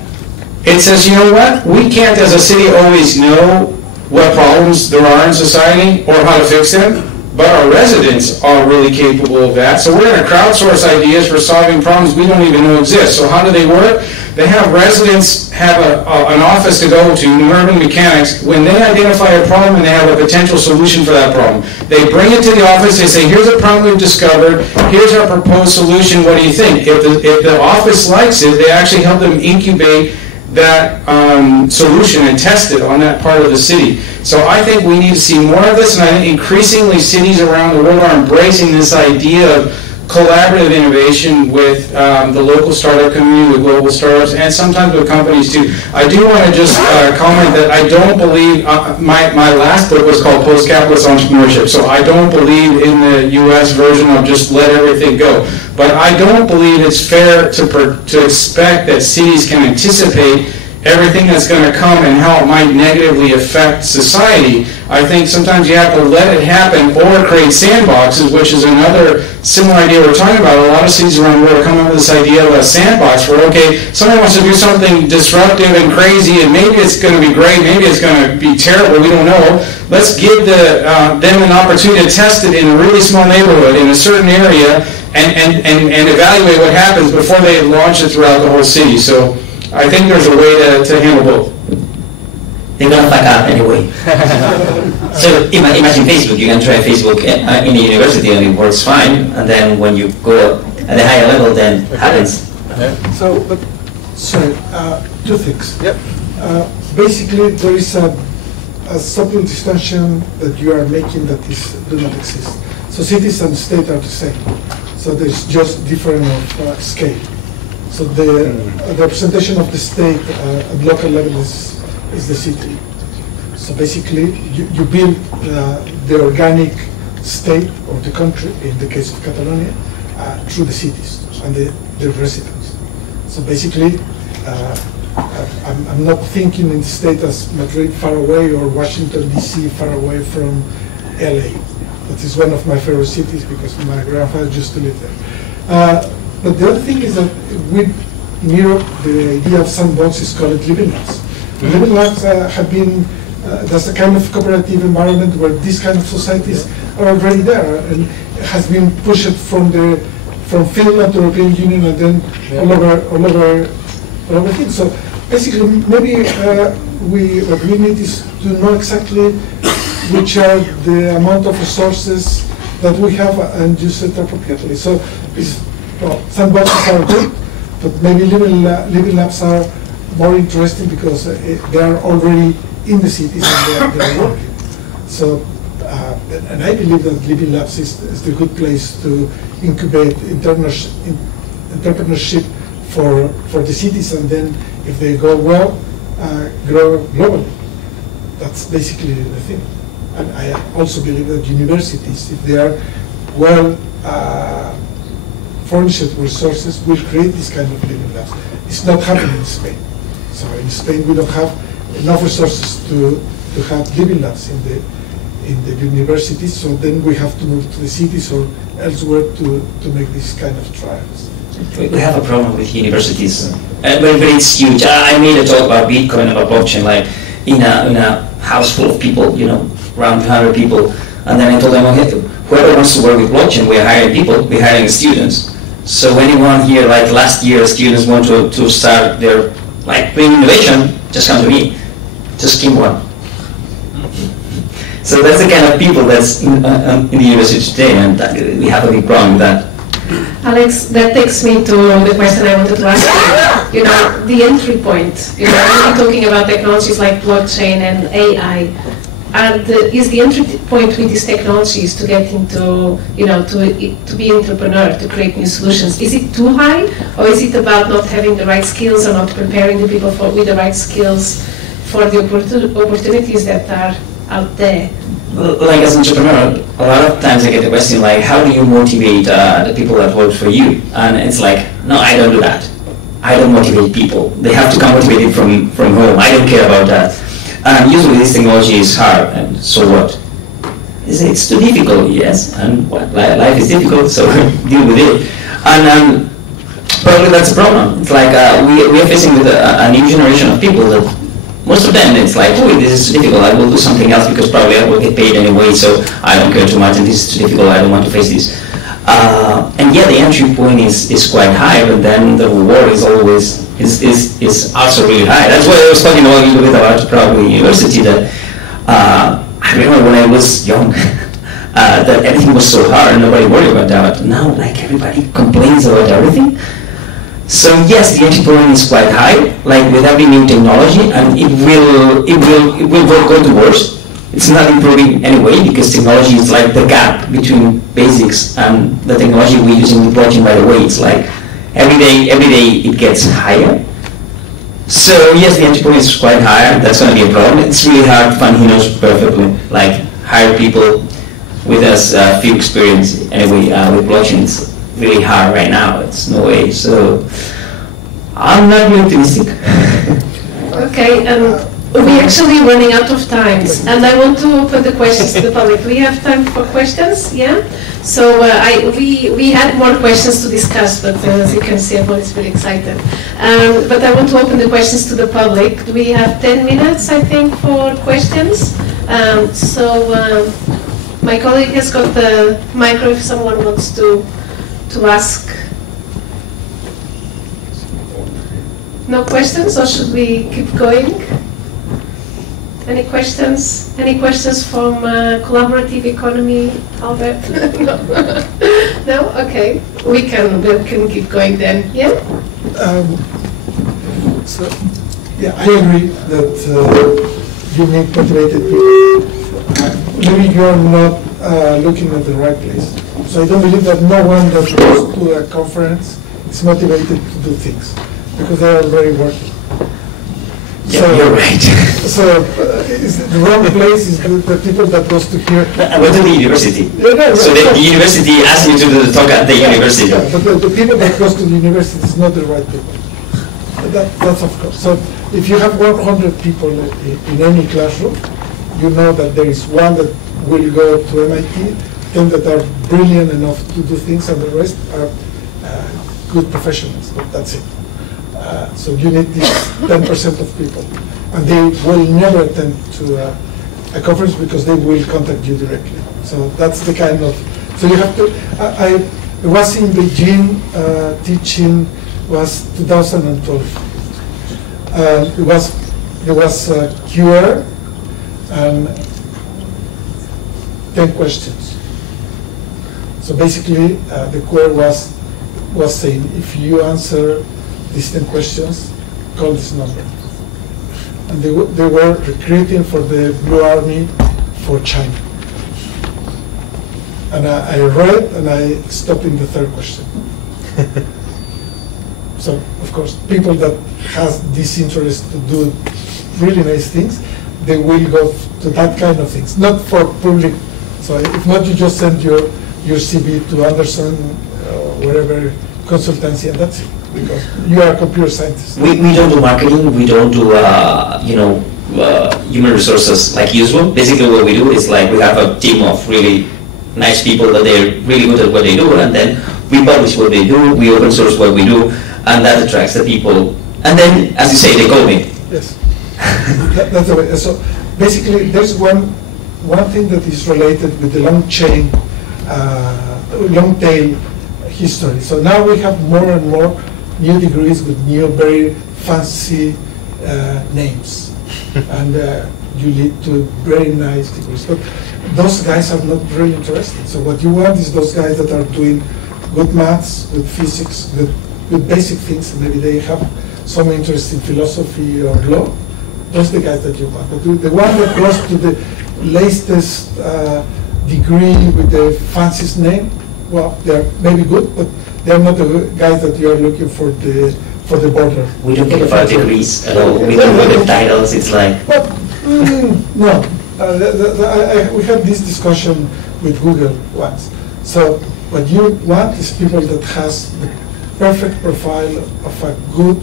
it says, you know what, we can't as a city always know what problems there are in society or how to fix them, but our residents are really capable of that. So we're going to crowdsource ideas for solving problems we don't even know exist. So how do they work? They have residents have an office to go to, New Urban Mechanics. When they identify a problem and they have a potential solution for that problem, they bring it to the office, they say, here's a problem we've discovered, here's our proposed solution, what do you think? If the office likes it, they actually help them incubate that solution and test it on that part of the city. So I think we need to see more of this, and I think increasingly cities around the world are embracing this idea of collaborative innovation with the local startup community, with global startups, and sometimes with companies too. I do want to just comment that I don't believe, my last book was called Post-Capitalist Entrepreneurship, so I don't believe in the US version of just let everything go. But I don't believe it's fair to expect that cities can anticipate everything that's going to come and how it might negatively affect society. I think sometimes you have to let it happen or create sandboxes, which is another similar idea we're talking about. A lot of cities around the world are coming up with this idea of a sandbox where, okay, someone wants to do something disruptive and crazy, and maybe it's going to be great, maybe it's going to be terrible, we don't know. Let's give them an opportunity to test it in a really small neighborhood, in a certain area, and evaluate what happens before they launch it throughout the whole city. So I think there's a way to handle both. They're going to fuck up anyway. So imagine Facebook. You can try Facebook in a university and it works fine, and then when you go at a higher level, then it happens. So, sorry, 2 things. Yep. Basically, there is a subtle distinction that you are making that do not exist. So cities and state are the same. So there's just different scale. So the representation of the state at local level is the city. So basically, you build the organic state of the country, in the case of Catalonia, through the cities and the residents. So basically, I'm not thinking in the state as Madrid far away or Washington, D.C. far away from LA. That is one of my favorite cities because my grandfather used to live there. But the other thing is that in Europe, the idea of sandbox is called living labs. Living labs have been, that's a kind of cooperative environment where these kind of societies are already there, and it has been pushed from Finland to European Union and then all over things. So basically, maybe what we need is to know exactly which are the amount of resources that we have and use it appropriately. So sandboxes are good, but maybe living labs are more interesting because they are already in the cities and they are working. So, and I believe that living labs is the good place to incubate entrepreneurship for the cities, and then if they go well, grow globally. That's basically the thing. And I also believe that universities, if they are well furnished with resources, will create this kind of living labs. It's not happening in Spain. So in Spain, we don't have enough resources to have living labs in the universities. So then we have to move to the cities or elsewhere to make this kind of trials. We have a problem with universities, but it's huge. I made a talk about Bitcoin, about blockchain, like in a house full of people, around 100 people, and then I told them, okay, whoever wants to work with blockchain, we're hiring people, we're hiring students. So anyone here, like last year, students want to start their bring innovation, just come to me, just keep one. So that's the kind of people that's in the university today, and we have a big problem with that. Alex, that takes me to the question I wanted to ask you. The entry point. When you're talking about technologies like blockchain and AI, is the entry point with these technologies to get into, to be an entrepreneur, to create new solutions? Is it too high, or is it about not having the right skills or not preparing the people with the right skills for the opportunities that are out there? Like as an entrepreneur, a lot of times I get the question like, how do you motivate the people that work for you? And it's like, no, I don't do that. I don't motivate people. They have to come motivated from home. I don't care about that. Usually this technology is hard, and so what? It's too difficult, yes, and life is difficult, so deal with it. And probably that's a problem. It's like we are facing with a new generation of people that most of them, it's like, oh, this is too difficult, I will do something else because probably I will get paid anyway, so I don't care too much, and this is too difficult, I don't want to face this. And yeah, the entry point is quite high, but then the reward is always is also really high. That's why I was talking a little bit about probably university, that I remember when I was young that everything was so hard and nobody worried about that. Now like everybody complains about everything. So yes, the entry point is quite high, like with every new technology, and it will go to worse. It's not improving anyway because technology is like the gap between basics and the technology we use in the blockchain. By the way, it's like every day it gets higher. So yes, the entry point is quite high. That's going to be a problem. It's really hard to find heroes perfectly, like hire people with as few experience. Anyway, with blockchain, it's really hard right now. It's no way. So I'm not really optimistic. Okay, we're actually running out of time, and I want to open the questions to the public. We have time for questions, yeah? So we had more questions to discuss, but as you can see, everyone is very excited. But I want to open the questions to the public. We have 10 minutes, I think, for questions. My colleague has got the micro if someone wants to ask. No questions, or should we keep going? Any questions? Any questions from collaborative economy, Albert? No. No? Okay. We can keep going then. Yeah. I agree that you need motivated people. Maybe you are not looking at the right place. So I don't believe that no one that goes to a conference is motivated to do things, because they are already working. Yeah, so, you're right. So the wrong place is the people that goes to here. I went to the university. Yeah, no, so the university asked me to do the talk at the university. Yeah, but the people that goes to the university is not the right people. That's of course. So if you have 100 people in any classroom, you know that there is one that will go to MIT, 10 that are brilliant enough to do things, and the rest are good professionals, but that's it. So you need this 10% of people, and they will never attend to a conference because they will contact you directly. So that's the kind of, so you have to, I was in Beijing teaching, was 2012. It was QR and 10 questions. So basically, the QR was saying, if you answer these 10 questions, call this number. And they were recruiting for the Blue Army for China. And I read and I stopped in the third question. So, of course, people that has this interest to do really nice things, they will go to that kind of things, not for public. So if not, you just send your CV to Anderson, wherever, consultancy, and that's it. Because you are a computer scientist. We don't do marketing. We don't do human resources like usual. Basically, what we do is like we have a team of really nice people that they're really good at what they do, and then we publish what they do. We open source what we do, and that attracts the people. And then, as you say, they call me. Yes, that's the way. So basically, there's one thing that is related with the long tail history. So now we have more and more new degrees with new, very fancy names, and you lead to very nice degrees. But those guys are not really interested. So what you want is those guys that are doing good maths, good physics, good basic things. Maybe they have some interest in philosophy or law. Those are the guys that you want. But the one that goes to the latest degree with the fanciest name, well, they're maybe good, but they're not the guys that you are looking for the border. We don't care about degrees at all. We don't want the titles. It's like. But, no. We had this discussion with Google once. So what you want is people that has the perfect profile of a good,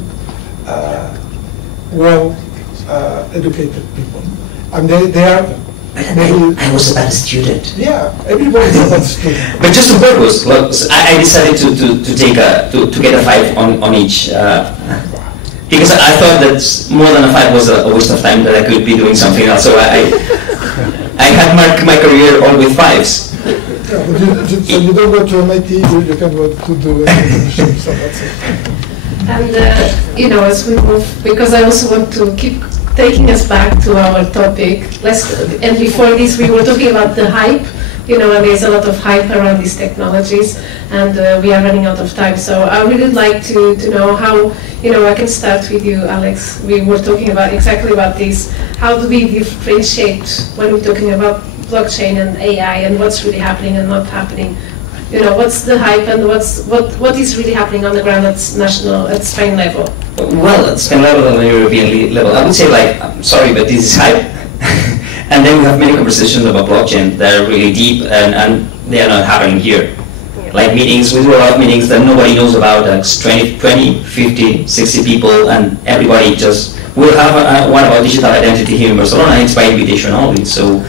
well-educated people, and they are. I was a bad student. Yeah, everybody's a bad student. But just on purpose, well, I decided to take to get a 5 on each. Because I thought that more than a 5 was a waste of time, that I could be doing something else. So I had my career all with 5s. Yeah, but so you don't go to MIT, you can go to do anything, so that's it. And as we move, because I also want to keep taking us back to our topic. And before this, we were talking about the hype. And there's a lot of hype around these technologies, and we are running out of time. So I really like to know how, I can start with you, Alex. We were talking exactly about this. How do we differentiate when we're talking about blockchain and AI and what's really happening and not happening? What's the hype and what is really happening on the ground at Spain level? Well, at Spain level and European level, I would say I'm sorry, but this is hype. And then we have many conversations about blockchain that are really deep and they are not happening here. Like meetings, we do a lot of meetings that nobody knows about, like 20, 50, 60 people, and everybody just, we'll have one about digital identity here in Barcelona, and it's by invitation only. So,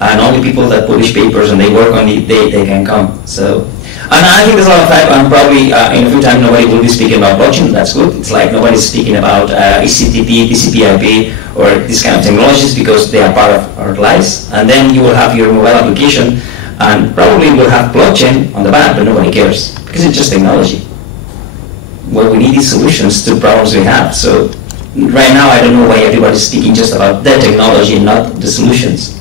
and only people that publish papers and they work on it, they can come. So, and I think there's a lot of hype, and probably in a few time nobody will be speaking about blockchain. That's good. It's like nobody's speaking about ECTP, TCP/IP, or these kind of technologies because they are part of our lives. And then you will have your mobile application, and probably will have blockchain on the back, but nobody cares because it's just technology. What we need is solutions to problems we have. So right now, I don't know why everybody's speaking just about the technology and not the solutions.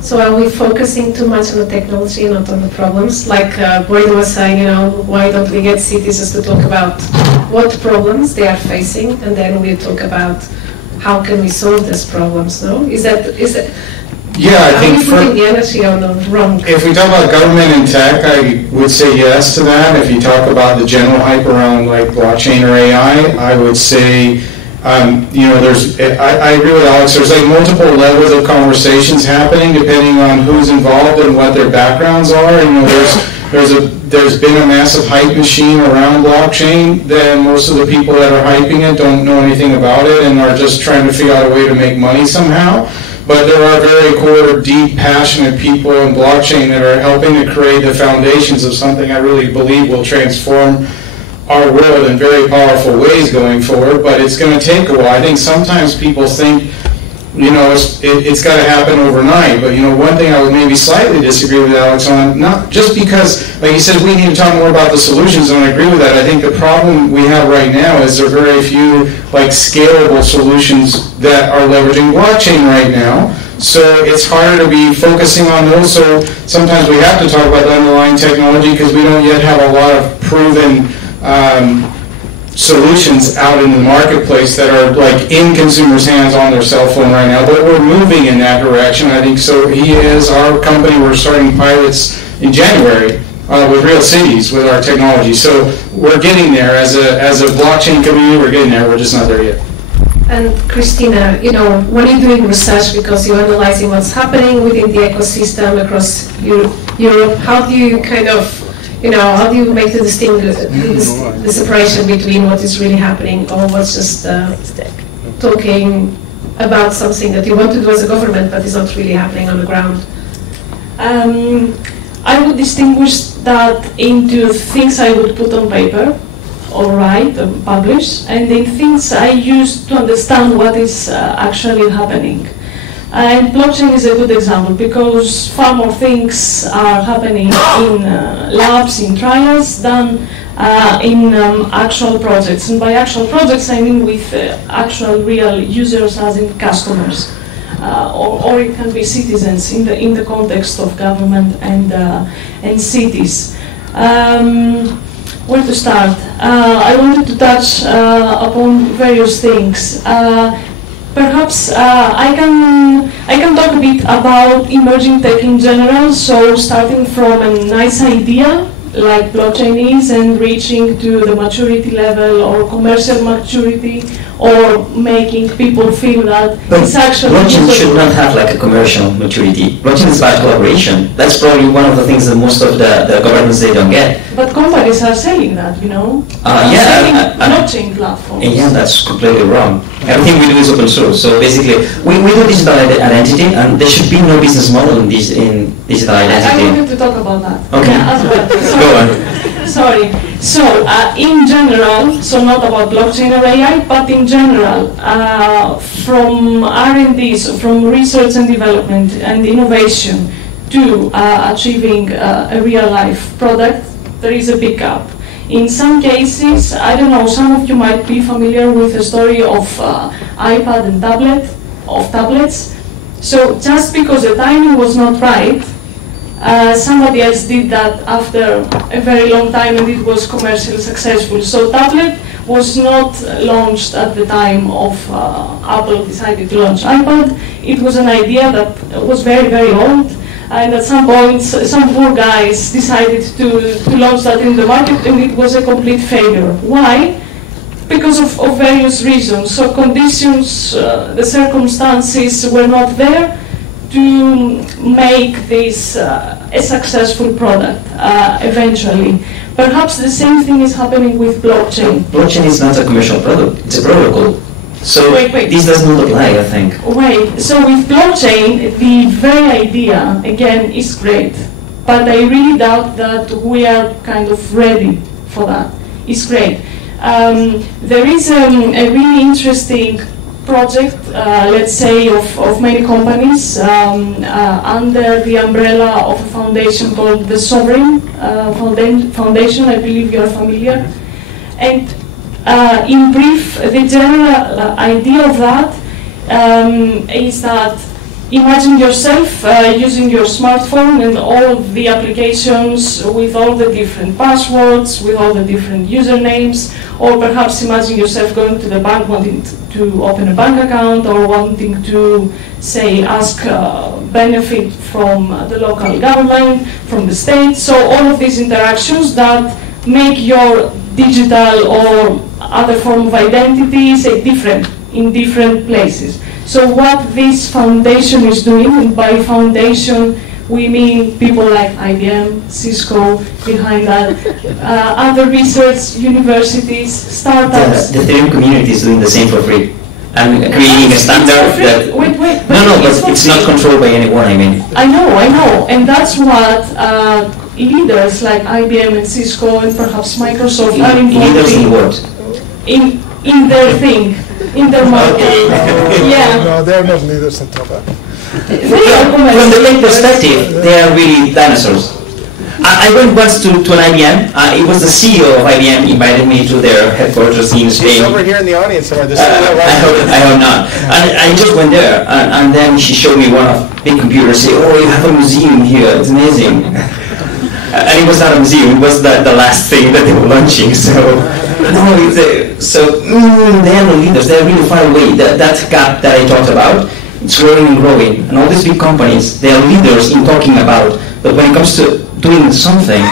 So are we focusing too much on the technology and not on the problems? Like Boyd was saying, why don't we get citizens to talk about what problems they are facing, and then we talk about how can we solve these problems? No, is that Yeah, I think Are we putting the energy on the wrong? if we talk about government and tech, I would say yes to that. If you talk about the general hype around like blockchain or AI, I would say, you know, I agree with Alex, there's like multiple levels of conversations happening depending on who's involved and what their backgrounds are. And, you know, there's been a massive hype machine around blockchain, then most of the people that are hyping it don't know anything about it and are just trying to figure out a way to make money somehow. But there are very core, deep, passionate people in blockchain that are helping to create the foundations of something I really believe will transform our world in very powerful ways going forward, but it's going to take a while. I think sometimes people think, you know, it's got to happen overnight, but, you know, one thing I would maybe slightly disagree with Alex on, not just because, like you said, we need to talk more about the solutions, and I agree with that. I think the problem we have right now is there are very few, like, scalable solutions that are leveraging blockchain right now. So it's harder to be focusing on those, so sometimes we have to talk about the underlying technology because we don't yet have a lot of proven solutions out in the marketplace that are like in consumers' hands on their cell phone right now, but we're moving in that direction. I think so. Our company, we're starting pilots in January with real cities with our technology. So we're getting there as a blockchain community. We're getting there. We're just not there yet. And Christina, you know, when you're doing research because you're analyzing what's happening within the ecosystem across Europe, how do you kind of, you know, how do you make the separation between what is really happening or what's just talking about something that you want to do as a government but is not really happening on the ground? I would distinguish that into things I would put on paper or write or publish, and in things I use to understand what is actually happening. And blockchain is a good example because far more things are happening in labs, in trials, than in actual projects. And by actual projects, I mean with actual real users, as in customers, or it can be citizens in the context of government and cities. Where to start? I wanted to touch upon various things. Perhaps I can talk a bit about emerging tech in general, so starting from a nice idea like blockchain is and reaching to the maturity level or commercial maturity or making people feel that but it's actually... blockchain should not have like a commercial maturity. Blockchain is about collaboration. That's probably one of the things that most of the governments, they don't get. But companies are saying that, you know? Selling blockchain platforms. Yeah, that's completely wrong. Everything we do is open source. So basically, we do digital identity, and there should be no business model in digital identity. I wanted to talk about that. Okay. Yeah, as well. Go on. Sorry. So, in general, so not about blockchain or AI, but in general, from R&D, so from research and development and innovation to achieving a real-life product, there is a big gap. In some cases, I don't know, some of you might be familiar with the story of iPad and tablets. So just because the timing was not right, somebody else did that after a very long time and it was commercially successful. So tablet was not launched at the time of Apple decided to launch iPad. It was an idea that was very, very old. And at some point, some poor guys decided to launch that in the market, and it was a complete failure. Why? Because of various reasons. So conditions, the circumstances were not there to make this a successful product eventually. Perhaps the same thing is happening with blockchain. Blockchain is not a commercial product, it's a protocol. So wait. This does not apply, I think. Wait, so with blockchain, the very idea, again, is great. But I really doubt that we are kind of ready for that. It's great. There is a really interesting project, let's say, of many companies under the umbrella of a foundation called the Sovereign Foundation. I believe you are familiar. And in brief, the general idea of that is that imagine yourself using your smartphone and all of the applications with all the different passwords, with all the different usernames, or perhaps imagine yourself going to the bank wanting to open a bank account or wanting to, say, ask benefit from the local government, from the state. So all of these interactions that make your digital or other form of identity, say, different in different places. So what this foundation is doing, and by foundation we mean people like IBM, Cisco, behind that, other research, universities, startups. The Ethereum community is doing the same for free. I'm creating a standard that... Wait, no, but it's not controlled by anyone, I mean. I know, and that's what leaders like IBM and Cisco and perhaps Microsoft are involved leaders in what? In their thing. In their market. Yeah. No, they're not leaders at all. From the late perspective, they are really dinosaurs. I went once to an IBM. It was the CEO of IBM invited me to their headquarters in Spain. She's over here in the audience somewhere. I hope not. I just went there, and then she showed me one of big computers. Say, "Oh, you have a museum here. It's amazing." And it was not a museum. It was the last thing that they were launching. So. No, they are no leaders. They are really far away. That gap that I talked about, it's growing and growing. And all these big companies, they are leaders in talking about. But when it comes to doing something,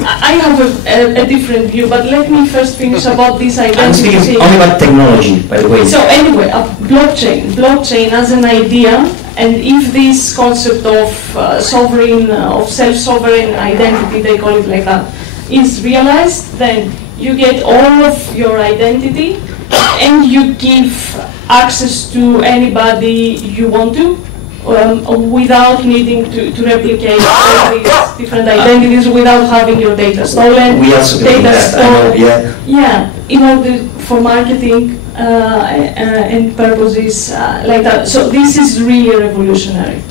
I have a different view. But let me first finish about this identity. I'm speaking only about technology, by the way. So anyway, blockchain as an idea, and if this concept of self-sovereign identity, they call it like that, is realized, then you get all of your identity and you give access to anybody you want to without needing to replicate all these different identities, without having your data stolen. We also data stolen. Yeah, in order for marketing and purposes like that. So this is really revolutionary.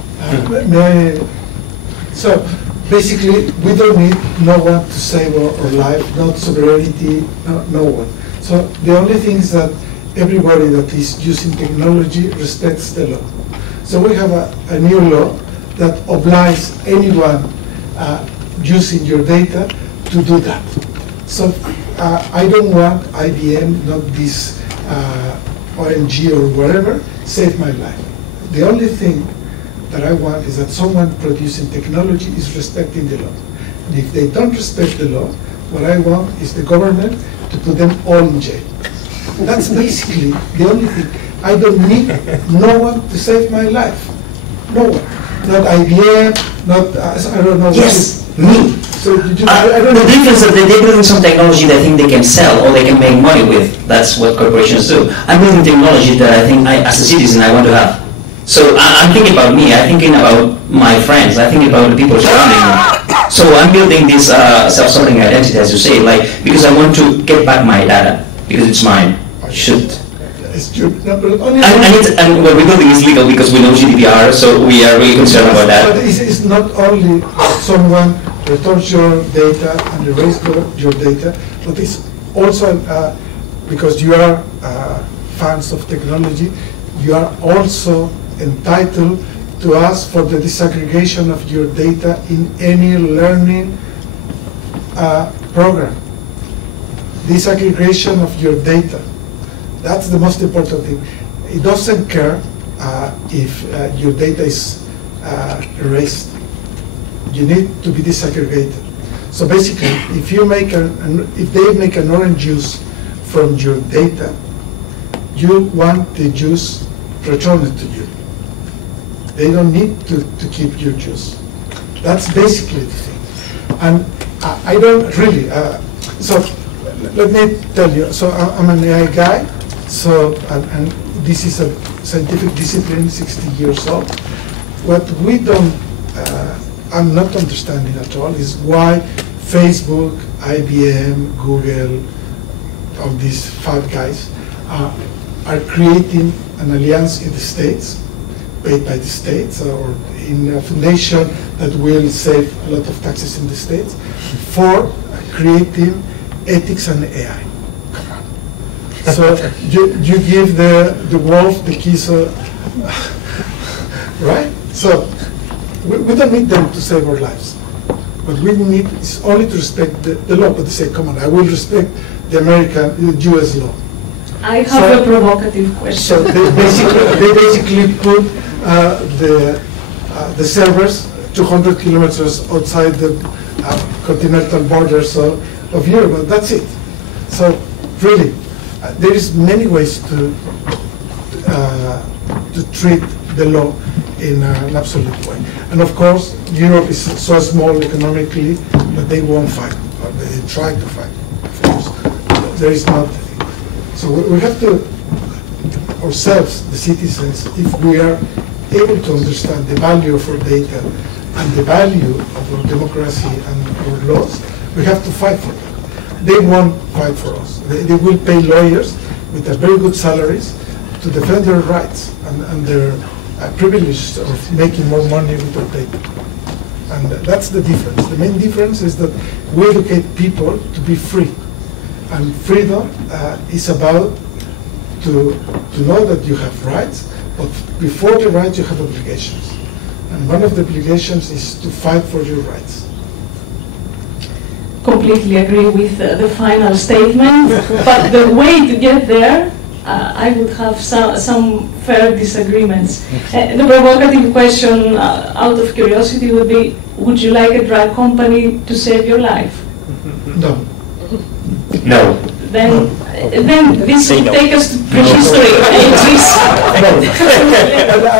So basically, we don't need no one to save our life, not sovereignty, no one. So the only thing is that everybody that is using technology respects the law. So we have a new law that obliges anyone using your data to do that. So I don't want IBM, not this ONG or whatever, save my life. The only thing that I want is that someone producing technology is respecting the law. And if they don't respect the law, what I want is the government to put them all in jail. That's basically the only thing. I don't need no one to save my life. No one. Not IBM, not, I don't know. Yes, me. So I don't know. The difference is that they're building some technology they think they can sell or they can make money with. That's what corporations do. I'm building technology that I think, as a citizen, I want to have. So I'm thinking about me, I'm thinking about my friends, I'm thinking about the people surrounding me. So I'm building this self-sovereign identity, as you say, like, because I want to get back my data, because it's mine. Should. It's true. No, and what we're building is legal because we know GDPR, so we are really concerned about that. But it's not only someone returns your data and erases your data, but it's also because you are fans of technology, you are also entitled to ask for the disaggregation of your data in any learning program. Disaggregation of your data. That's the most important thing. It doesn't care if your data is erased. You need to be disaggregated. So basically, if you make if they make an orange juice from your data, you want the juice returned to you. They don't need to keep your juice. That's basically the thing. And I don't really, so let me tell you, so I'm an AI guy, so, and this is a scientific discipline, 60 years old. What we don't, I'm not understanding at all is why Facebook, IBM, Google, all these five guys are creating an alliance in the States, paid by the States, or in a foundation that will save a lot of taxes in the States, for creating ethics and AI. Come on. So you give the wolf the keys of right? So we don't need them to save our lives. What we need is only to respect the law, but they say, come on, I will respect the US law. I have a provocative question. So they basically put the servers 200 kilometers outside the continental borders of Europe, and that's it. So really, there is many ways to treat the law in an absolute way. And of course, Europe is so small economically that they won't fight, or they try to fight. Of course, there is not. So we have to, ourselves, the citizens, if we are able to understand the value of our data and the value of our democracy and our laws, we have to fight for them. They won't fight for us. They will pay lawyers with very good salaries to defend their rights and their privilege of making more money with their data. And that's the difference. The main difference is that we educate people to be free. And freedom is about to know that you have rights, but before the rights you have obligations. And one of the obligations is to fight for your rights. Completely agree with the final statement, but the way to get there, I would have some fair disagreements. The provocative question, out of curiosity, would be, would you like a drug company to save your life? No. No. Then this would take us to prehistory.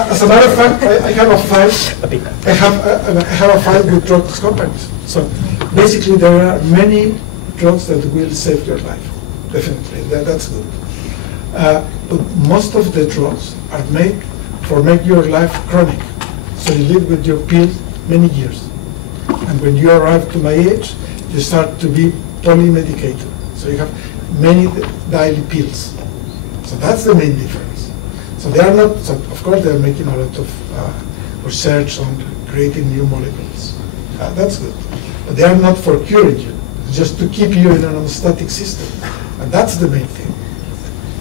As a matter of fact, I have a fight. I have a fight with drug companies. So basically, there are many drugs that will save your life. Definitely, that's good. But most of the drugs are made for make your life chronic. So you live with your pill many years, and when you arrive to my age, you start to be polymedicated. So you have many daily pills. So that's the main difference. So they are not, so of course they are making a lot of research on creating new molecules. That's good. But they are not for curing you, just to keep you in an homeostatic system. And that's the main thing.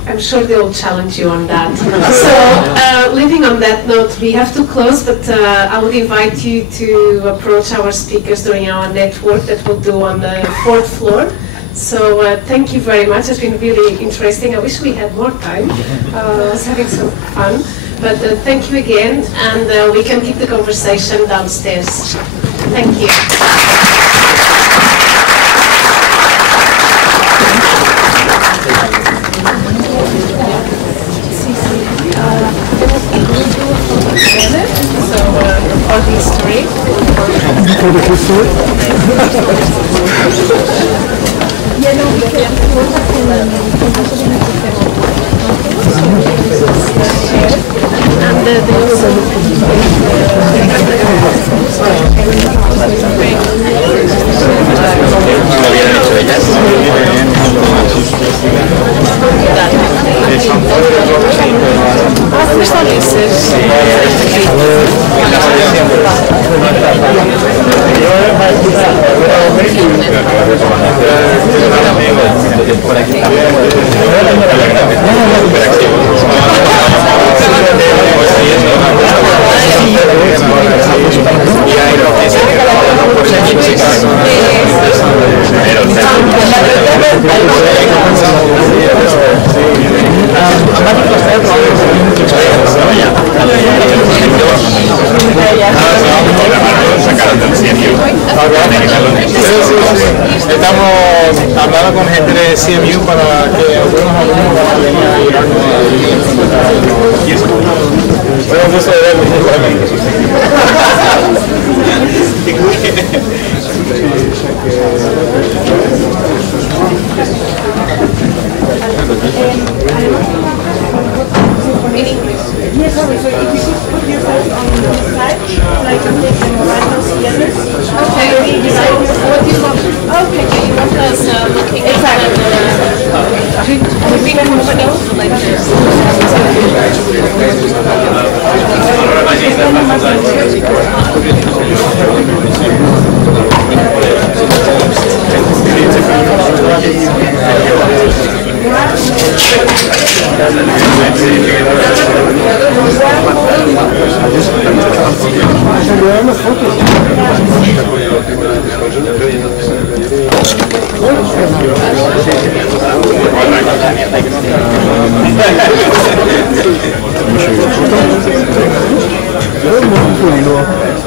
I'm sure they will challenge you on that. So, leaving on that note, we have to close, but I would invite you to approach our speakers during our network that we'll do on the 4th floor. So, thank you very much. It's been really interesting. I wish we had more time. I was having some fun. But thank you again, and we can keep the conversation downstairs. Thank you. For the history. For the history? Estamos hablando con gente de CMU para que algunos alumnos van a venir a ayudarnos a un gusto de verlos. Yes, sorry, so if you could put yourself on the side, like I'm taking the right nose together. Okay, what do you want? Okay, you want us looking exactly. Would we move it over like this?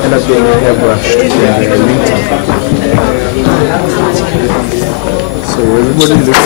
And that's being airbrushed. So everybody looks